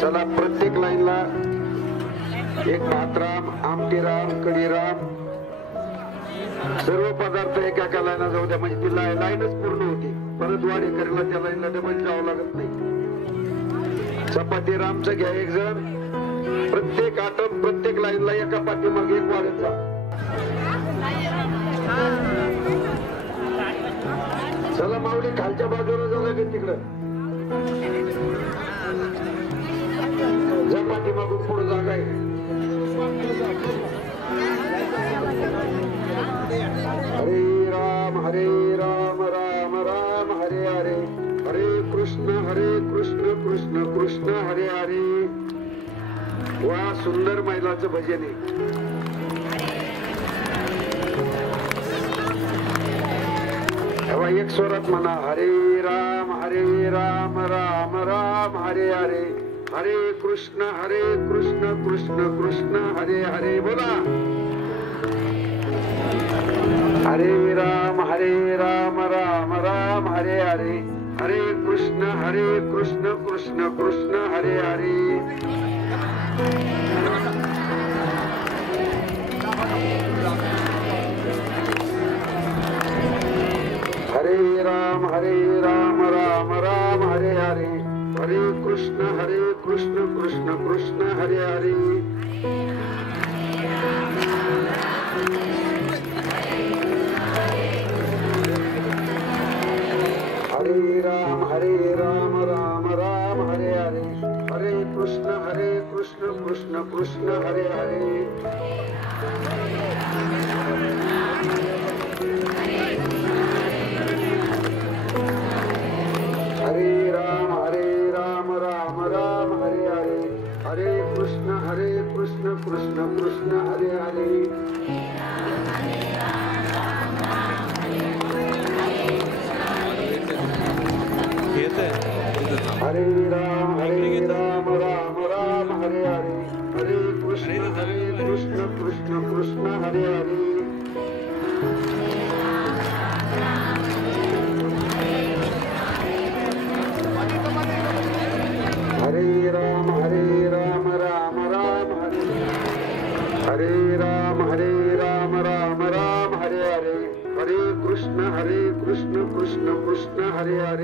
चला प्रत्येक लाईनला एक भातराम, आमटीराम, कढीराम सर्व पदार्थ एका लाईनला जाऊ द्या, म्हणजे ती लाईनच पूर्ण होती. परत वाढी करायला त्या लाईनला डबल जावं लागत नाही. चपाती रामचं घ्या एक जण, प्रत्येक आटम प्रत्येक लाईनला एका पाठीमागे एक वाढत जा. चला माऊली खालच्या बाजूला जाऊ लागेल तिकडं जा, पाठीमागून पुढे जागा आहे. हरे राम राम राम हरे हरे, हरे कृष्ण कृष्ण कृष्ण हरे हरे. वा सुंदर महिलाचं भजन आहे. एक स्वरात म्हणा, हरे राम राम राम हरे हरे, हरे कृष्ण कृष्ण कृष्ण हरे हरे. बोला हरे राम राम राम हरे हरे, हरे कृष्ण कृष्ण कृष्ण हरे हरे. हरे राम राम राम हरे हरे, हरे कृष्ण कृष्ण कृष्ण हरे हरे. हरे राम राम राम हरे हरे, हरे कृष्ण कृष्ण कृष्ण हरे हरे. हरे राम राम राम हरे हरे, हरे कृष्ण कृष्ण कृष्ण हरे हरे. हरे राम राम राम हरे हरे, हरे कृष्ण कृष्ण कृष्ण हरे हरे. हरे राम राम राम हरे, हरे राम राम राम हरे हरे, हरे कृष्ण कृष्ण कृष्ण हरे हरे.